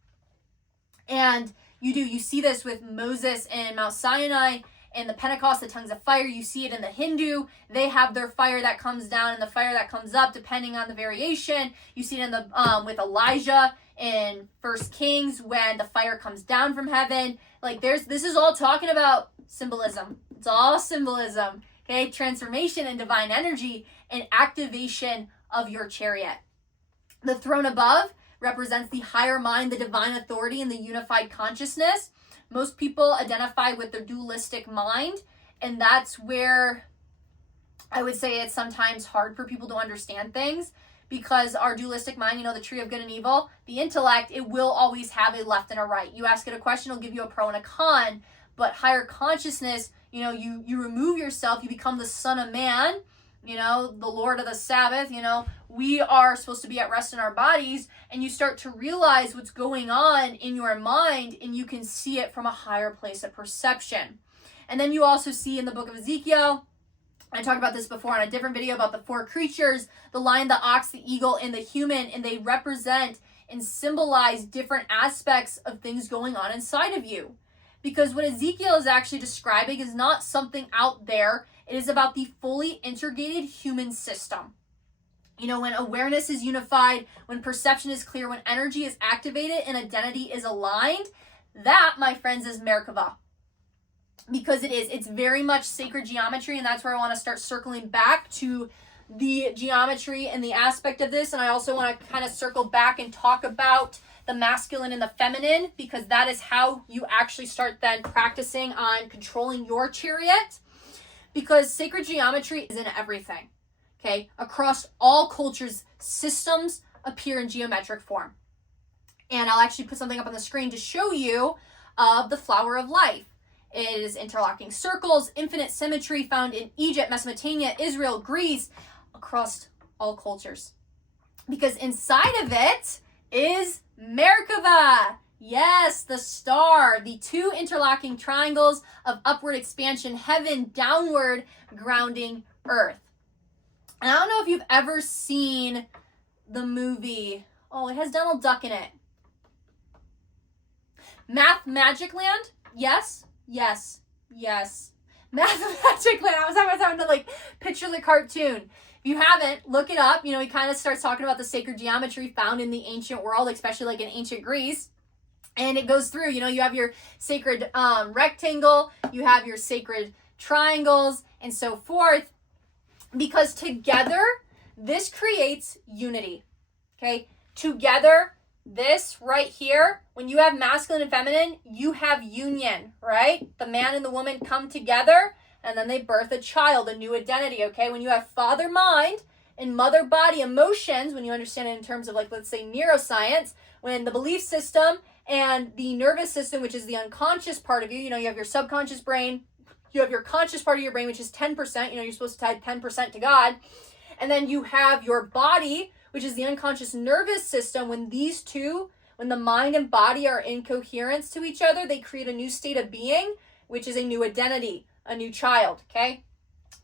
And you see this with Moses and Mount Sinai and the Pentecost, the tongues of fire. You see it in the Hindu. They have their fire that comes down and the fire that comes up, depending on the variation. You see it in the with Elijah in 1 Kings when the fire comes down from heaven. Like this is all talking about symbolism. It's all symbolism. Okay, transformation and divine energy and activation of your chariot. The throne above represents the higher mind, the divine authority, and the unified consciousness. Most people identify with their dualistic mind, and that's where I would say it's sometimes hard for people to understand things, because our dualistic mind, the tree of good and evil, the intellect, it will always have a left and a right. You ask it a question, it'll give you a pro and a con, but higher consciousness, you remove yourself, you become the son of man, the Lord of the Sabbath, we are supposed to be at rest in our bodies, and you start to realize what's going on in your mind, and you can see it from a higher place of perception. And then you also see in the Book of Ezekiel, I talked about this before on a different video about the four creatures, the lion, the ox, the eagle, and the human, and they represent and symbolize different aspects of things going on inside of you. Because what Ezekiel is actually describing is not something out there. It is about the fully integrated human system. When awareness is unified, when perception is clear, when energy is activated and identity is aligned, that, my friends, is Merkavah. Because it's very much sacred geometry, and that's where I want to start circling back to the geometry and the aspect of this. And I also want to kind of circle back and talk about the masculine and the feminine, because that is how you actually start then practicing on controlling your chariot. Because sacred geometry is in everything, okay? Across all cultures, systems appear in geometric form. And I'll actually put something up on the screen to show you of the flower of life. It is interlocking circles, infinite symmetry found in Egypt, Mesopotamia, Israel, Greece, across all cultures. Because inside of it is Merkavah. Yes, the star, the two interlocking triangles of upward expansion, heaven, downward, grounding earth. And I don't know if you've ever seen the movie, it has Donald Duck in it. Magic Land? Yes. Magic Land. I was having to picture the cartoon. If you haven't, look it up. He kind of starts talking about the sacred geometry found in the ancient world, especially in ancient Greece. And it goes through, you have your sacred rectangle, you have your sacred triangles, and so forth. Because together, this creates unity. Okay? Together, this right here, when you have masculine and feminine, you have union, right? The man and the woman come together, and then they birth a child, a new identity, okay? When you have father mind and mother body emotions, when you understand it in terms of let's say neuroscience, when the belief system and the nervous system, which is the unconscious part of you, you have your subconscious brain, you have your conscious part of your brain, which is 10%, you're supposed to tie 10% to God. And then you have your body, which is the unconscious nervous system. When these two, when the mind and body are in coherence to each other, they create a new state of being, which is a new identity, a new child, okay?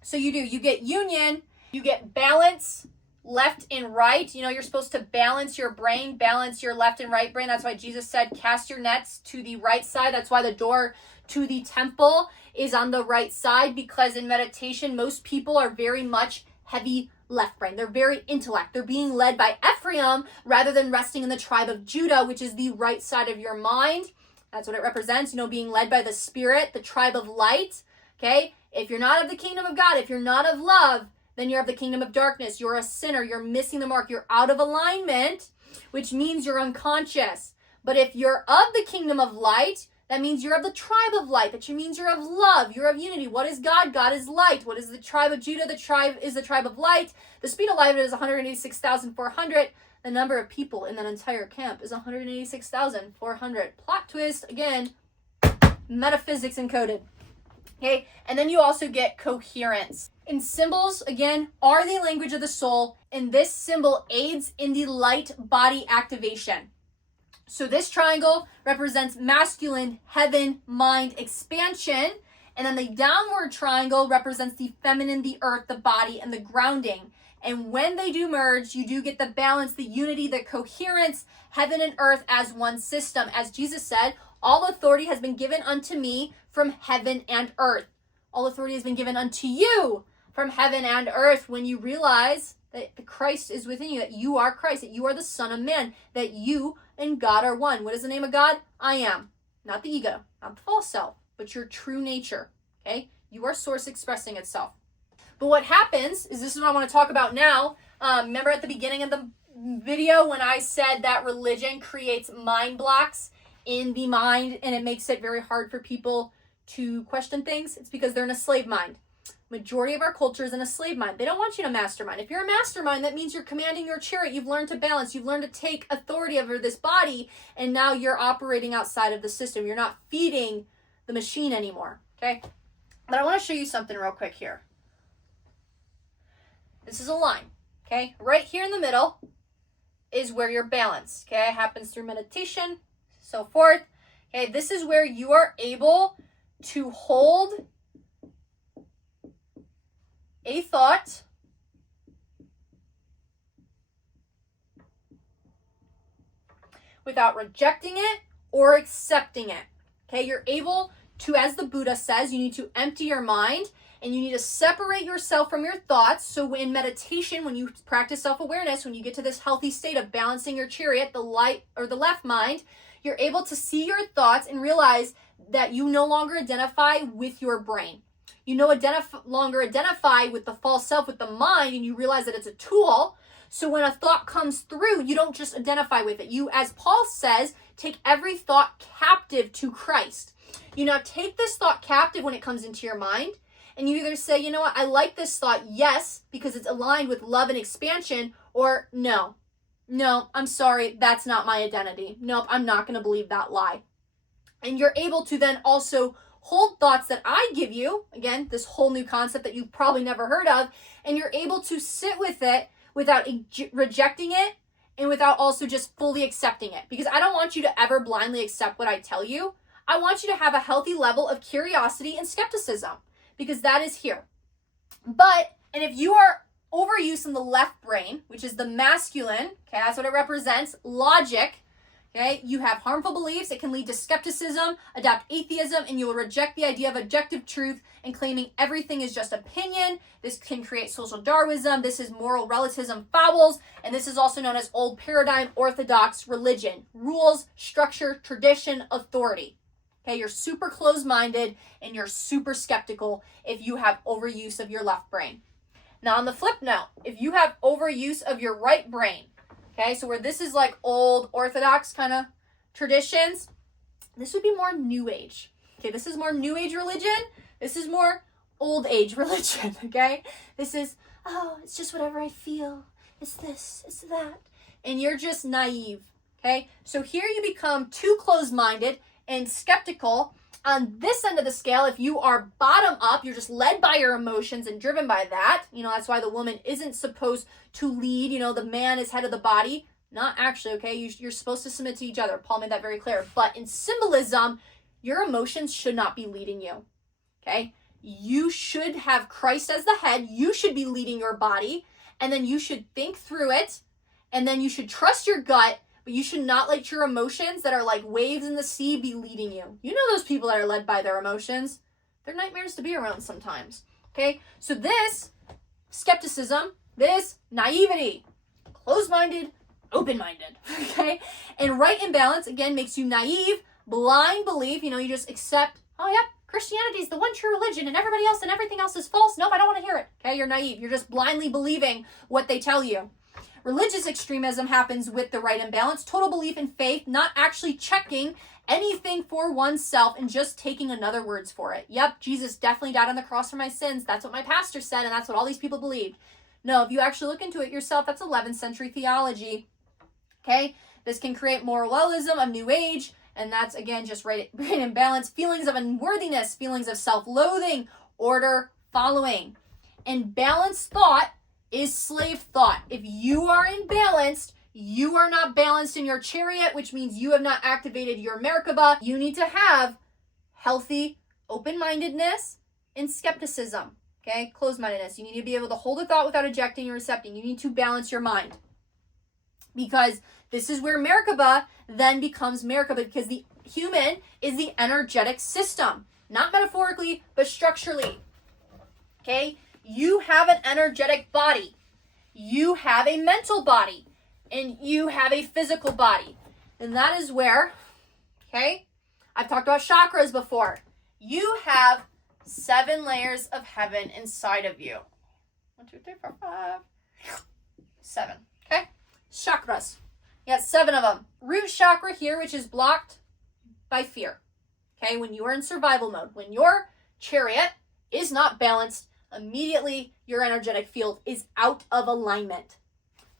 So you get union, you get balance, left and right. You're supposed to balance your brain, balance your left and right brain. That's why Jesus said, cast your nets to the right side. That's why the door to the temple is on the right side, because in meditation, most people are very much heavy left brain. They're very intellect. They're being led by Ephraim rather than resting in the tribe of Judah, which is the right side of your mind. That's what it represents, being led by the spirit, the tribe of light. Okay? If you're not of the kingdom of God, if you're not of love, then you're of the kingdom of darkness. You're a sinner. You're missing the mark. You're out of alignment, which means you're unconscious. But if you're of the kingdom of light, That means you're of the tribe of light. That means you're of love. You're of unity. What is God? God is light. What is the tribe of Judah? The tribe is the tribe of light. The speed of light is 186,400. The number of people in that entire camp is 186,400. Plot twist, again, metaphysics encoded. Okay, and then you also get coherence. And symbols, again, are the language of the soul, and this symbol aids in the light body activation. So this triangle represents masculine, heaven, mind, expansion, and then the downward triangle represents the feminine, the earth, the body, and the grounding. And when they do merge, you do get the balance, the unity, the coherence, heaven and earth as one system. As Jesus said, all authority has been given unto me from heaven and earth. All authority has been given unto you from heaven and earth. When you realize that Christ is within you, that you are Christ, that you are the Son of Man, that you and God are one. What is the name of God? I am. Not the ego, not the false self, but your true nature. Okay? You are source expressing itself. But what happens is, this is what I want to talk about now. Remember at the beginning of the video when I said that religion creates mind blocks in the mind and it makes it very hard for people to question things? It's because they're in a slave mind. Majority of our culture is in a slave mind. They don't want you to mastermind. If you're a mastermind, that means you're commanding your chariot. You've learned to balance. You've learned to take authority over this body, and now you're operating outside of the system. You're not feeding the machine anymore, okay? But I want to show you something real quick here. This is a line, okay? Right here in the middle is where you're balanced, okay? It happens through meditation, so forth. Okay, this is where you are able to hold a thought without rejecting it or accepting it. Okay, you're able to, as the Buddha says, you need to empty your mind and you need to separate yourself from your thoughts. So in meditation, when you practice self-awareness, when you get to this healthy state of balancing your chariot, the light or the left mind, you're able to see your thoughts and realize that you no longer identify with your brain. You no longer identify with the false self, with the mind, and you realize that it's a tool. So when a thought comes through, you don't just identify with it. You, as Paul says, take every thought captive to Christ. You now take this thought captive when it comes into your mind, and you either say, you know what, I like this thought, yes, because it's aligned with love and expansion, or no, I'm sorry, that's not my identity. Nope, I'm not going to believe that lie. And you're able to then also hold thoughts that I give you, again, this whole new concept that you've probably never heard of, and you're able to sit with it without rejecting it and without also just fully accepting it. Because I don't want you to ever blindly accept what I tell you. I want you to have a healthy level of curiosity and skepticism, because that is here. And if you are overuse in the left brain, which is the masculine, okay, that's what it represents, logic, okay, you have harmful beliefs. It can lead to skepticism, adopt atheism, and you will reject the idea of objective truth and claiming everything is just opinion. This can create social Darwinism. This is moral relativism fouls, and this is also known as old paradigm orthodox religion. Rules, structure, tradition, authority. Okay, you're super closed-minded and you're super skeptical if you have overuse of your left brain. Now, on the flip note, if you have overuse of your right brain, okay, so where this is like old Orthodox kind of traditions, this would be more New Age. Okay, this is more New Age religion. This is more Old Age religion, okay? This is, oh, it's just whatever I feel. It's this, it's that. And you're just naive, okay? So here you become too closed-minded and skeptical. On this end of the scale, if you are bottom up, you're just led by your emotions and driven by that. You know, that's why the woman isn't supposed to lead. You know, the man is head of the body. Not actually, okay? You're supposed to submit to each other. Paul made that very clear. But in symbolism, your emotions should not be leading you, okay? You should have Christ as the head. You should be leading your body. And then you should think through it. And then you should trust your gut. But you should not let your emotions that are like waves in the sea be leading you. You know those people that are led by their emotions. They're nightmares to be around sometimes. Okay? So this skepticism, this naivety, closed-minded, open-minded. Okay? And right imbalance, again, makes you naive, blind belief. You know, you just accept, oh, yeah, Christianity is the one true religion and everybody else and everything else is false. Nope, I don't want to hear it. Okay? You're naive. You're just blindly believing what they tell you. Religious extremism happens with the right imbalance, total belief in faith, not actually checking anything for oneself and just taking another words for it. Yep, Jesus definitely died on the cross for my sins. That's what my pastor said, and that's what all these people believed. No, if you actually look into it yourself, that's 11th century theology. Okay? This can create moralism of New Age, and that's, again, just right in balance. Feelings of unworthiness, feelings of self-loathing, order following. And balanced thought is slave thought. If you are imbalanced, you are not balanced in your chariot, which means you have not activated your Merkavah. You need to have healthy open-mindedness and skepticism. Okay? Closed-mindedness. You need to be able to hold a thought without ejecting or recepting. You need to balance your mind. Because this is where Merkavah then becomes Merkavah, because the human is the energetic system. Not metaphorically, but structurally. Okay? You have an energetic body. You have a mental body. And you have a physical body. And that is where, okay, I've talked about chakras before. You have 7 layers of heaven inside of you. 1, 2, 3, 4, 5. 7, okay? Chakras. You got 7 of them. Root chakra here, which is blocked by fear. Okay, when you are in survival mode, when your chariot is not balanced, immediately your energetic field is out of alignment.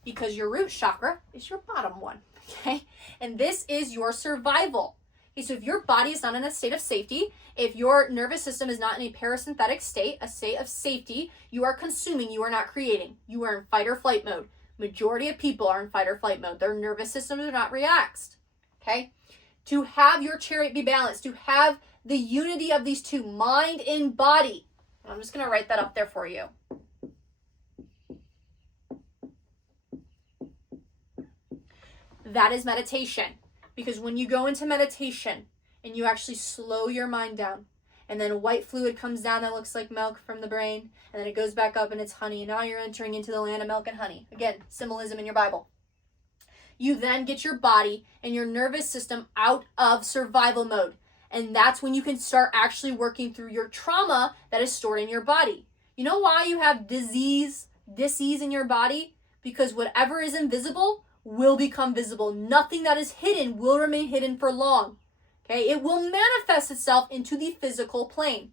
Because your root chakra is your bottom one, okay? And this is your survival. Okay, so if your body is not in a state of safety, if your nervous system is not in a parasympathetic state, a state of safety, you are consuming, you are not creating. You are in fight or flight mode. Majority of people are in fight or flight mode. Their nervous systems are not relaxed, okay? To have your chariot be balanced, to have the unity of these two, mind and body. I'm just gonna write that up there for you. That is meditation. Because when you go into meditation and you actually slow your mind down, and then white fluid comes down that looks like milk from the brain, and then it goes back up and it's honey, and now you're entering into the land of milk and honey. Again, symbolism in your Bible. You then get your body and your nervous system out of survival mode. And that's when you can start actually working through your trauma that is stored in your body. You know why you have disease in your body? Because whatever is invisible will become visible. Nothing that is hidden will remain hidden for long. Okay, it will manifest itself into the physical plane.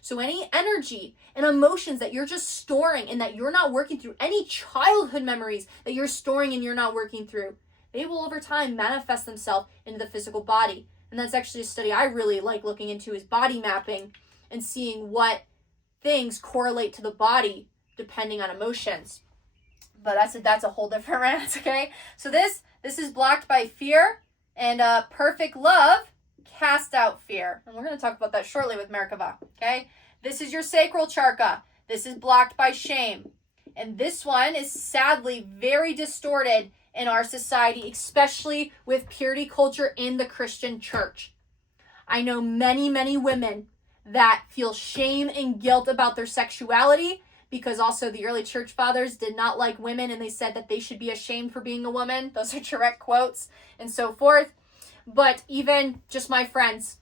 So any energy and emotions that you're just storing and that you're not working through, any childhood memories that you're storing and you're not working through, they will over time manifest themselves into the physical body. And that's actually a study I really like looking into, is body mapping and seeing what things correlate to the body depending on emotions. But that's a whole different rant, okay? So this is blocked by fear, and perfect love cast out fear. And we're going to talk about that shortly with Merkavah, okay? This is your sacral chakra. This is blocked by shame. And this one is sadly very distorted in our society, especially with purity culture in the Christian church. I know many, many women that feel shame and guilt about their sexuality, because also the early church fathers did not like women and they said that they should be ashamed for being a woman. Those are direct quotes and so forth. But even just my friends,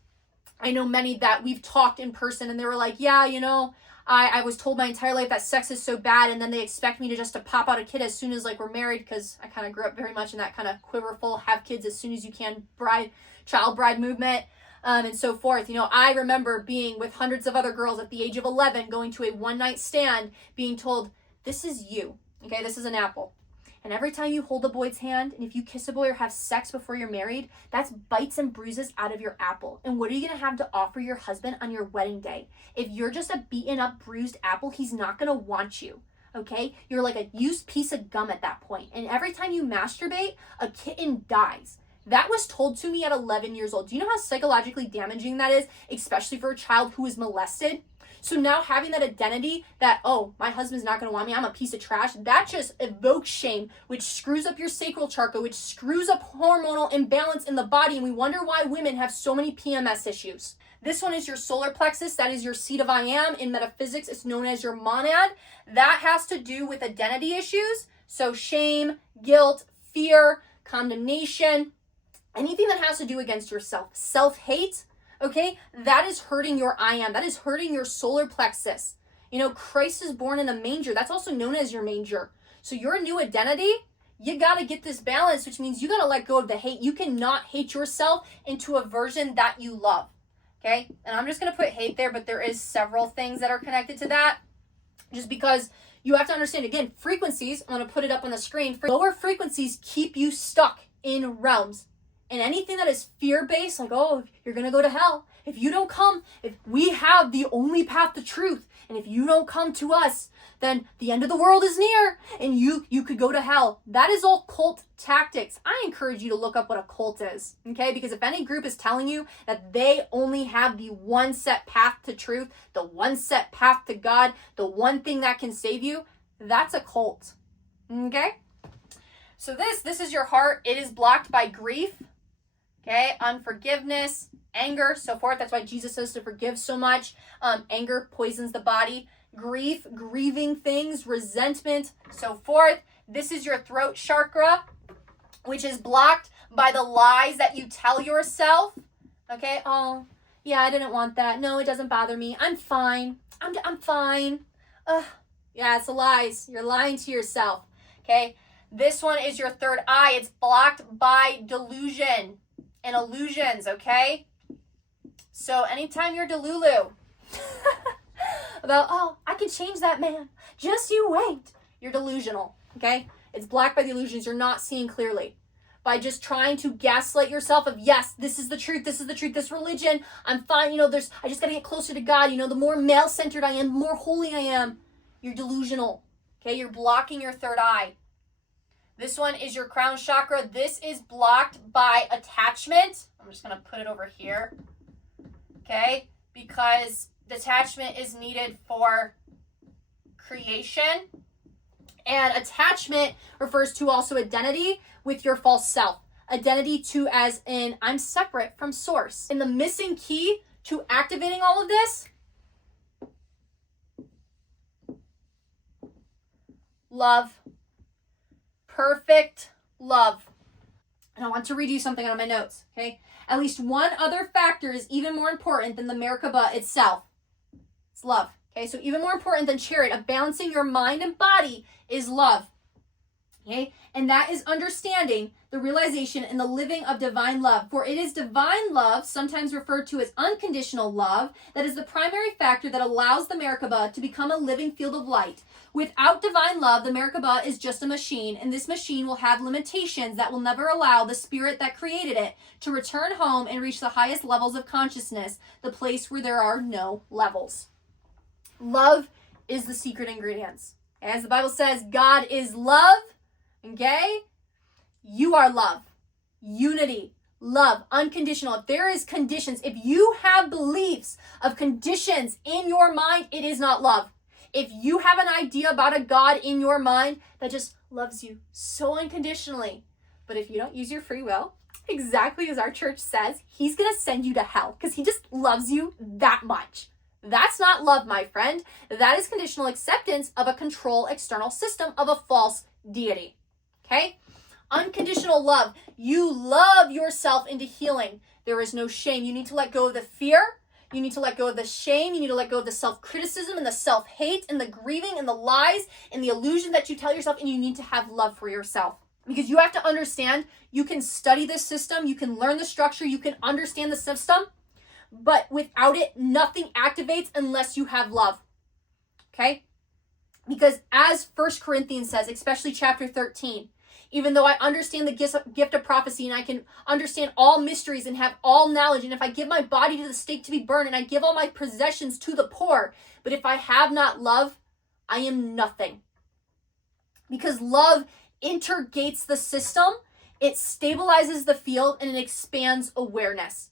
I know many that we've talked in person and they were like, yeah, you know, I was told my entire life that sex is so bad, and then they expect me to pop out a kid as soon as we're married, because I kind of grew up very much in that kind of quiverful, have kids as soon as you can, child bride movement. And so forth. You know, I remember being with hundreds of other girls at the age of 11, going to a one-night stand, being told, this is you, okay, this is an apple. And every time you hold a boy's hand, and if you kiss a boy or have sex before you're married, that's bites and bruises out of your apple. And what are you going to have to offer your husband on your wedding day? If you're just a beaten up, bruised apple, he's not going to want you, okay? You're like a used piece of gum at that point. And every time you masturbate, a kitten dies. That was told to me at 11 years old. Do you know how psychologically damaging that is, especially for a child who is molested? So now having that identity that, oh, my husband's not going to want me, I'm a piece of trash, that just evokes shame, which screws up your sacral chakra, which screws up hormonal imbalance in the body, and we wonder why women have so many PMS issues. This one is your solar plexus. That is your seat of I am. In metaphysics, it's known as your monad. That has to do with identity issues. So shame, guilt, fear, condemnation, anything that has to do against yourself. Self-hate, okay? That is hurting your I am. That is hurting your solar plexus. You know, Christ is born in a manger. That's also known as your manger. So your new identity, you got to get this balance, which means you got to let go of the hate. You cannot hate yourself into a version that you love. Okay? And I'm just going to put hate there, but there is several things that are connected to that. Just because you have to understand, again, frequencies, I'm going to put it up on the screen. Lower frequencies keep you stuck in realms. And anything that is fear-based, like, oh, you're going to go to hell. If you don't come, if we have the only path to truth, and if you don't come to us, then the end of the world is near, and you could go to hell. That is all cult tactics. I encourage you to look up what a cult is, okay? Because if any group is telling you that they only have the one set path to truth, the one set path to God, the one thing that can save you, that's a cult, okay? So this is your heart. It is blocked by grief, okay? Unforgiveness, anger, so forth. That's why Jesus says to forgive so much. Anger poisons the body. Grief, grieving things, resentment, so forth. This is your throat chakra, which is blocked by the lies that you tell yourself. Okay, oh, yeah, I didn't want that. No, it doesn't bother me. I'm fine. I'm fine. Yeah, it's the lies. You're lying to yourself. Okay, this one is your third eye. It's blocked by delusion and illusions, okay? So anytime you're delulu about, oh, I can change that man, just you wait, you're delusional, okay? It's blocked by the illusions. You're not seeing clearly. By just trying to gaslight yourself of, yes, this is the truth, this religion, I'm fine, I just gotta get closer to God, the more male-centered I am, the more holy I am. You're delusional, okay? You're blocking your third eye. This one is your crown chakra. This is blocked by attachment. I'm just gonna put it over here, okay? Because detachment is needed for creation. And attachment refers to also identity with your false self. Identity to as in, I'm separate from source. And the missing key to activating all of this, love. Perfect love. And I want to read you something out of my notes, okay? At least one other factor is even more important than the Merkavah itself. It's love, okay? So even more important than chariot of balancing your mind and body is love, okay? And that is understanding the realization and the living of divine love. For it is divine love, sometimes referred to as unconditional love, that is the primary factor that allows the Merkavah to become a living field of light. Without divine love, the Merkavah is just a machine, and this machine will have limitations that will never allow the spirit that created it to return home and reach the highest levels of consciousness, the place where there are no levels. Love is the secret ingredients. As the Bible says, God is love, okay? You are love. Unity, love, unconditional. If there is conditions, if you have beliefs of conditions in your mind, it is not love. If you have an idea about a God in your mind that just loves you so unconditionally, but if you don't use your free will, exactly as our church says, he's going to send you to hell because he just loves you that much. That's not love, my friend. That is conditional acceptance of a control external system of a false deity. Okay? Unconditional love. You love yourself into healing. There is no shame. You need to let go of the fear. You need to let go of the shame. You need to let go of the self-criticism and the self-hate and the grieving and the lies and the illusion that you tell yourself, and you need to have love for yourself. Because you have to understand, you can study this system, you can learn the structure, you can understand the system, but without it, nothing activates unless you have love. Okay? Because as 1 Corinthians says, especially chapter 13, even though I understand the gift of prophecy and I can understand all mysteries and have all knowledge, and if I give my body to the stake to be burned and I give all my possessions to the poor, but if I have not love, I am nothing. Because love intergates the system, it stabilizes the field, and it expands awareness.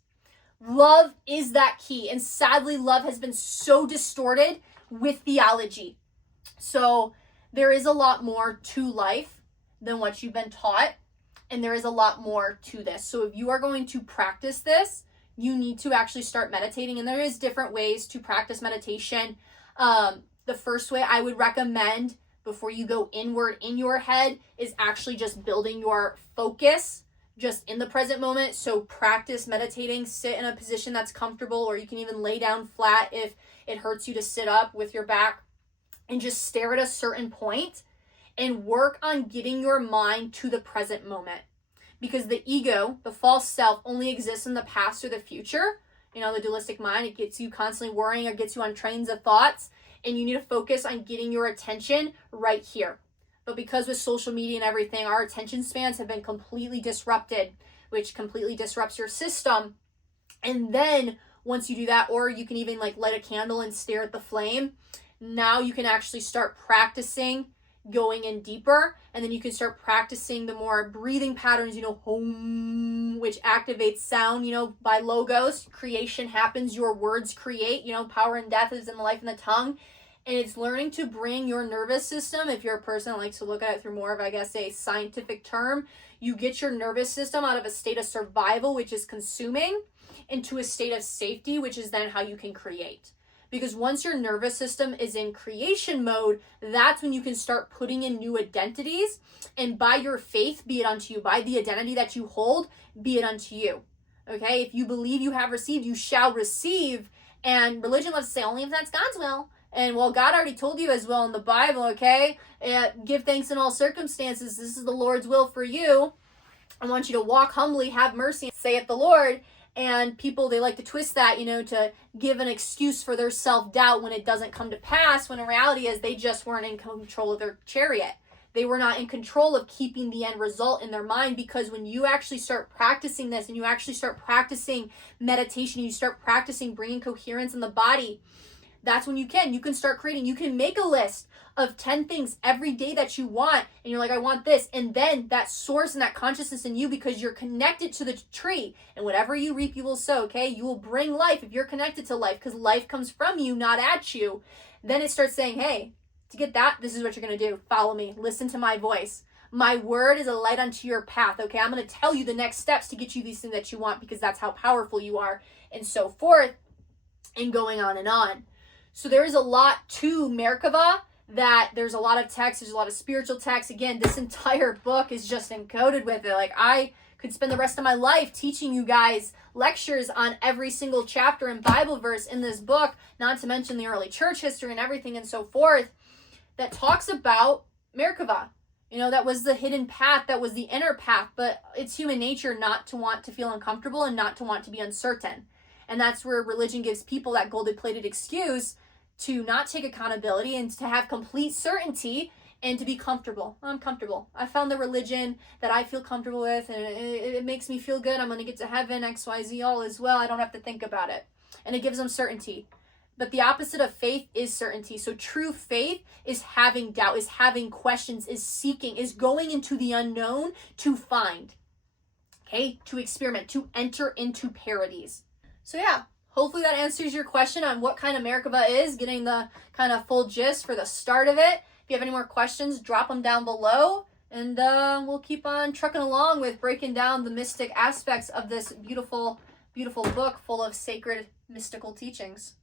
Love is that key, and sadly, love has been so distorted with theology. So there is a lot more to life than what you've been taught, and there is a lot more to this. So if you are going to practice this, you need to actually start meditating, and there is different ways to practice meditation. The first way I would recommend before you go inward in your head is actually just building your focus just in the present moment. So practice meditating, sit in a position that's comfortable, or you can even lay down flat if it hurts you to sit up with your back, and just stare at a certain point and work on getting your mind to the present moment. Because the ego, the false self, only exists in the past or the future. You know, the dualistic mind, it gets you constantly worrying or gets you on trains of thoughts, and you need to focus on getting your attention right here. But because with social media and everything, our attention spans have been completely disrupted, which completely disrupts your system. And then once you do that, or you can even like light a candle and stare at the flame, now you can actually start practicing going in deeper, and then you can start practicing the more breathing patterns, you know, home, which activates sound, you know, by logos. Creation happens, your words create, you know, power and death is in the life and the tongue. And it's learning to bring your nervous system, if you're a person that likes to look at it through more of, I guess, a scientific term, you get your nervous system out of a state of survival, which is consuming, into a state of safety, which is then how you can create. Because once your nervous system is in creation mode, that's when you can start putting in new identities. And by your faith, be it unto you. By the identity that you hold, be it unto you. Okay? If you believe you have received, you shall receive. And religion loves to say, only if that's God's will. And well, God already told you as well in the Bible, okay? Give thanks in all circumstances. This is the Lord's will for you. I want you to walk humbly, have mercy, saith the Lord. And people, they like to twist that, you know, to give an excuse for their self-doubt when it doesn't come to pass, when in reality is they just weren't in control of their chariot. They were not in control of keeping the end result in their mind, because when you actually start practicing this and you actually start practicing meditation, you start practicing bringing coherence in the body, that's when you can start creating. You can make a list of 10 things every day that you want, and you're like, I want this, and then that source and that consciousness in you, because you're connected to the tree, and whatever you reap you will sow. Okay, you will bring life if you're connected to life, because life comes from you, not at you. Then it starts saying, hey, to get that, this is what you're going to do. Follow me, listen to my voice. My word is a light unto your path. Okay, I'm going to tell you the next steps to get you these things that you want, because that's how powerful you are, and so forth, and going on and on. So there is a lot to Merkavah, that there's a lot of text, there's a lot of spiritual text. Again, this entire book is just encoded with it. Like, I could spend the rest of my life teaching you guys lectures on every single chapter and Bible verse in this book, not to mention the early church history and everything and so forth, that talks about Merkavah. You know, that was the hidden path, that was the inner path, but it's human nature not to want to feel uncomfortable and not to want to be uncertain. And that's where religion gives people that gold-plated excuse to not take accountability and to have complete certainty and to be comfortable. I'm comfortable. I found the religion that I feel comfortable with, and it makes me feel good. I'm going to get to heaven, XYZ, all is well. I don't have to think about it. And it gives them certainty. But the opposite of faith is certainty. So true faith is having doubt, is having questions, is seeking, is going into the unknown to find. Okay? To experiment, to enter into paradies. So yeah, hopefully that answers your question on what kind of Merkavah is, getting the kind of full gist for the start of it. If you have any more questions, drop them down below, and we'll keep on trucking along with breaking down the mystic aspects of this beautiful, beautiful book full of sacred mystical teachings.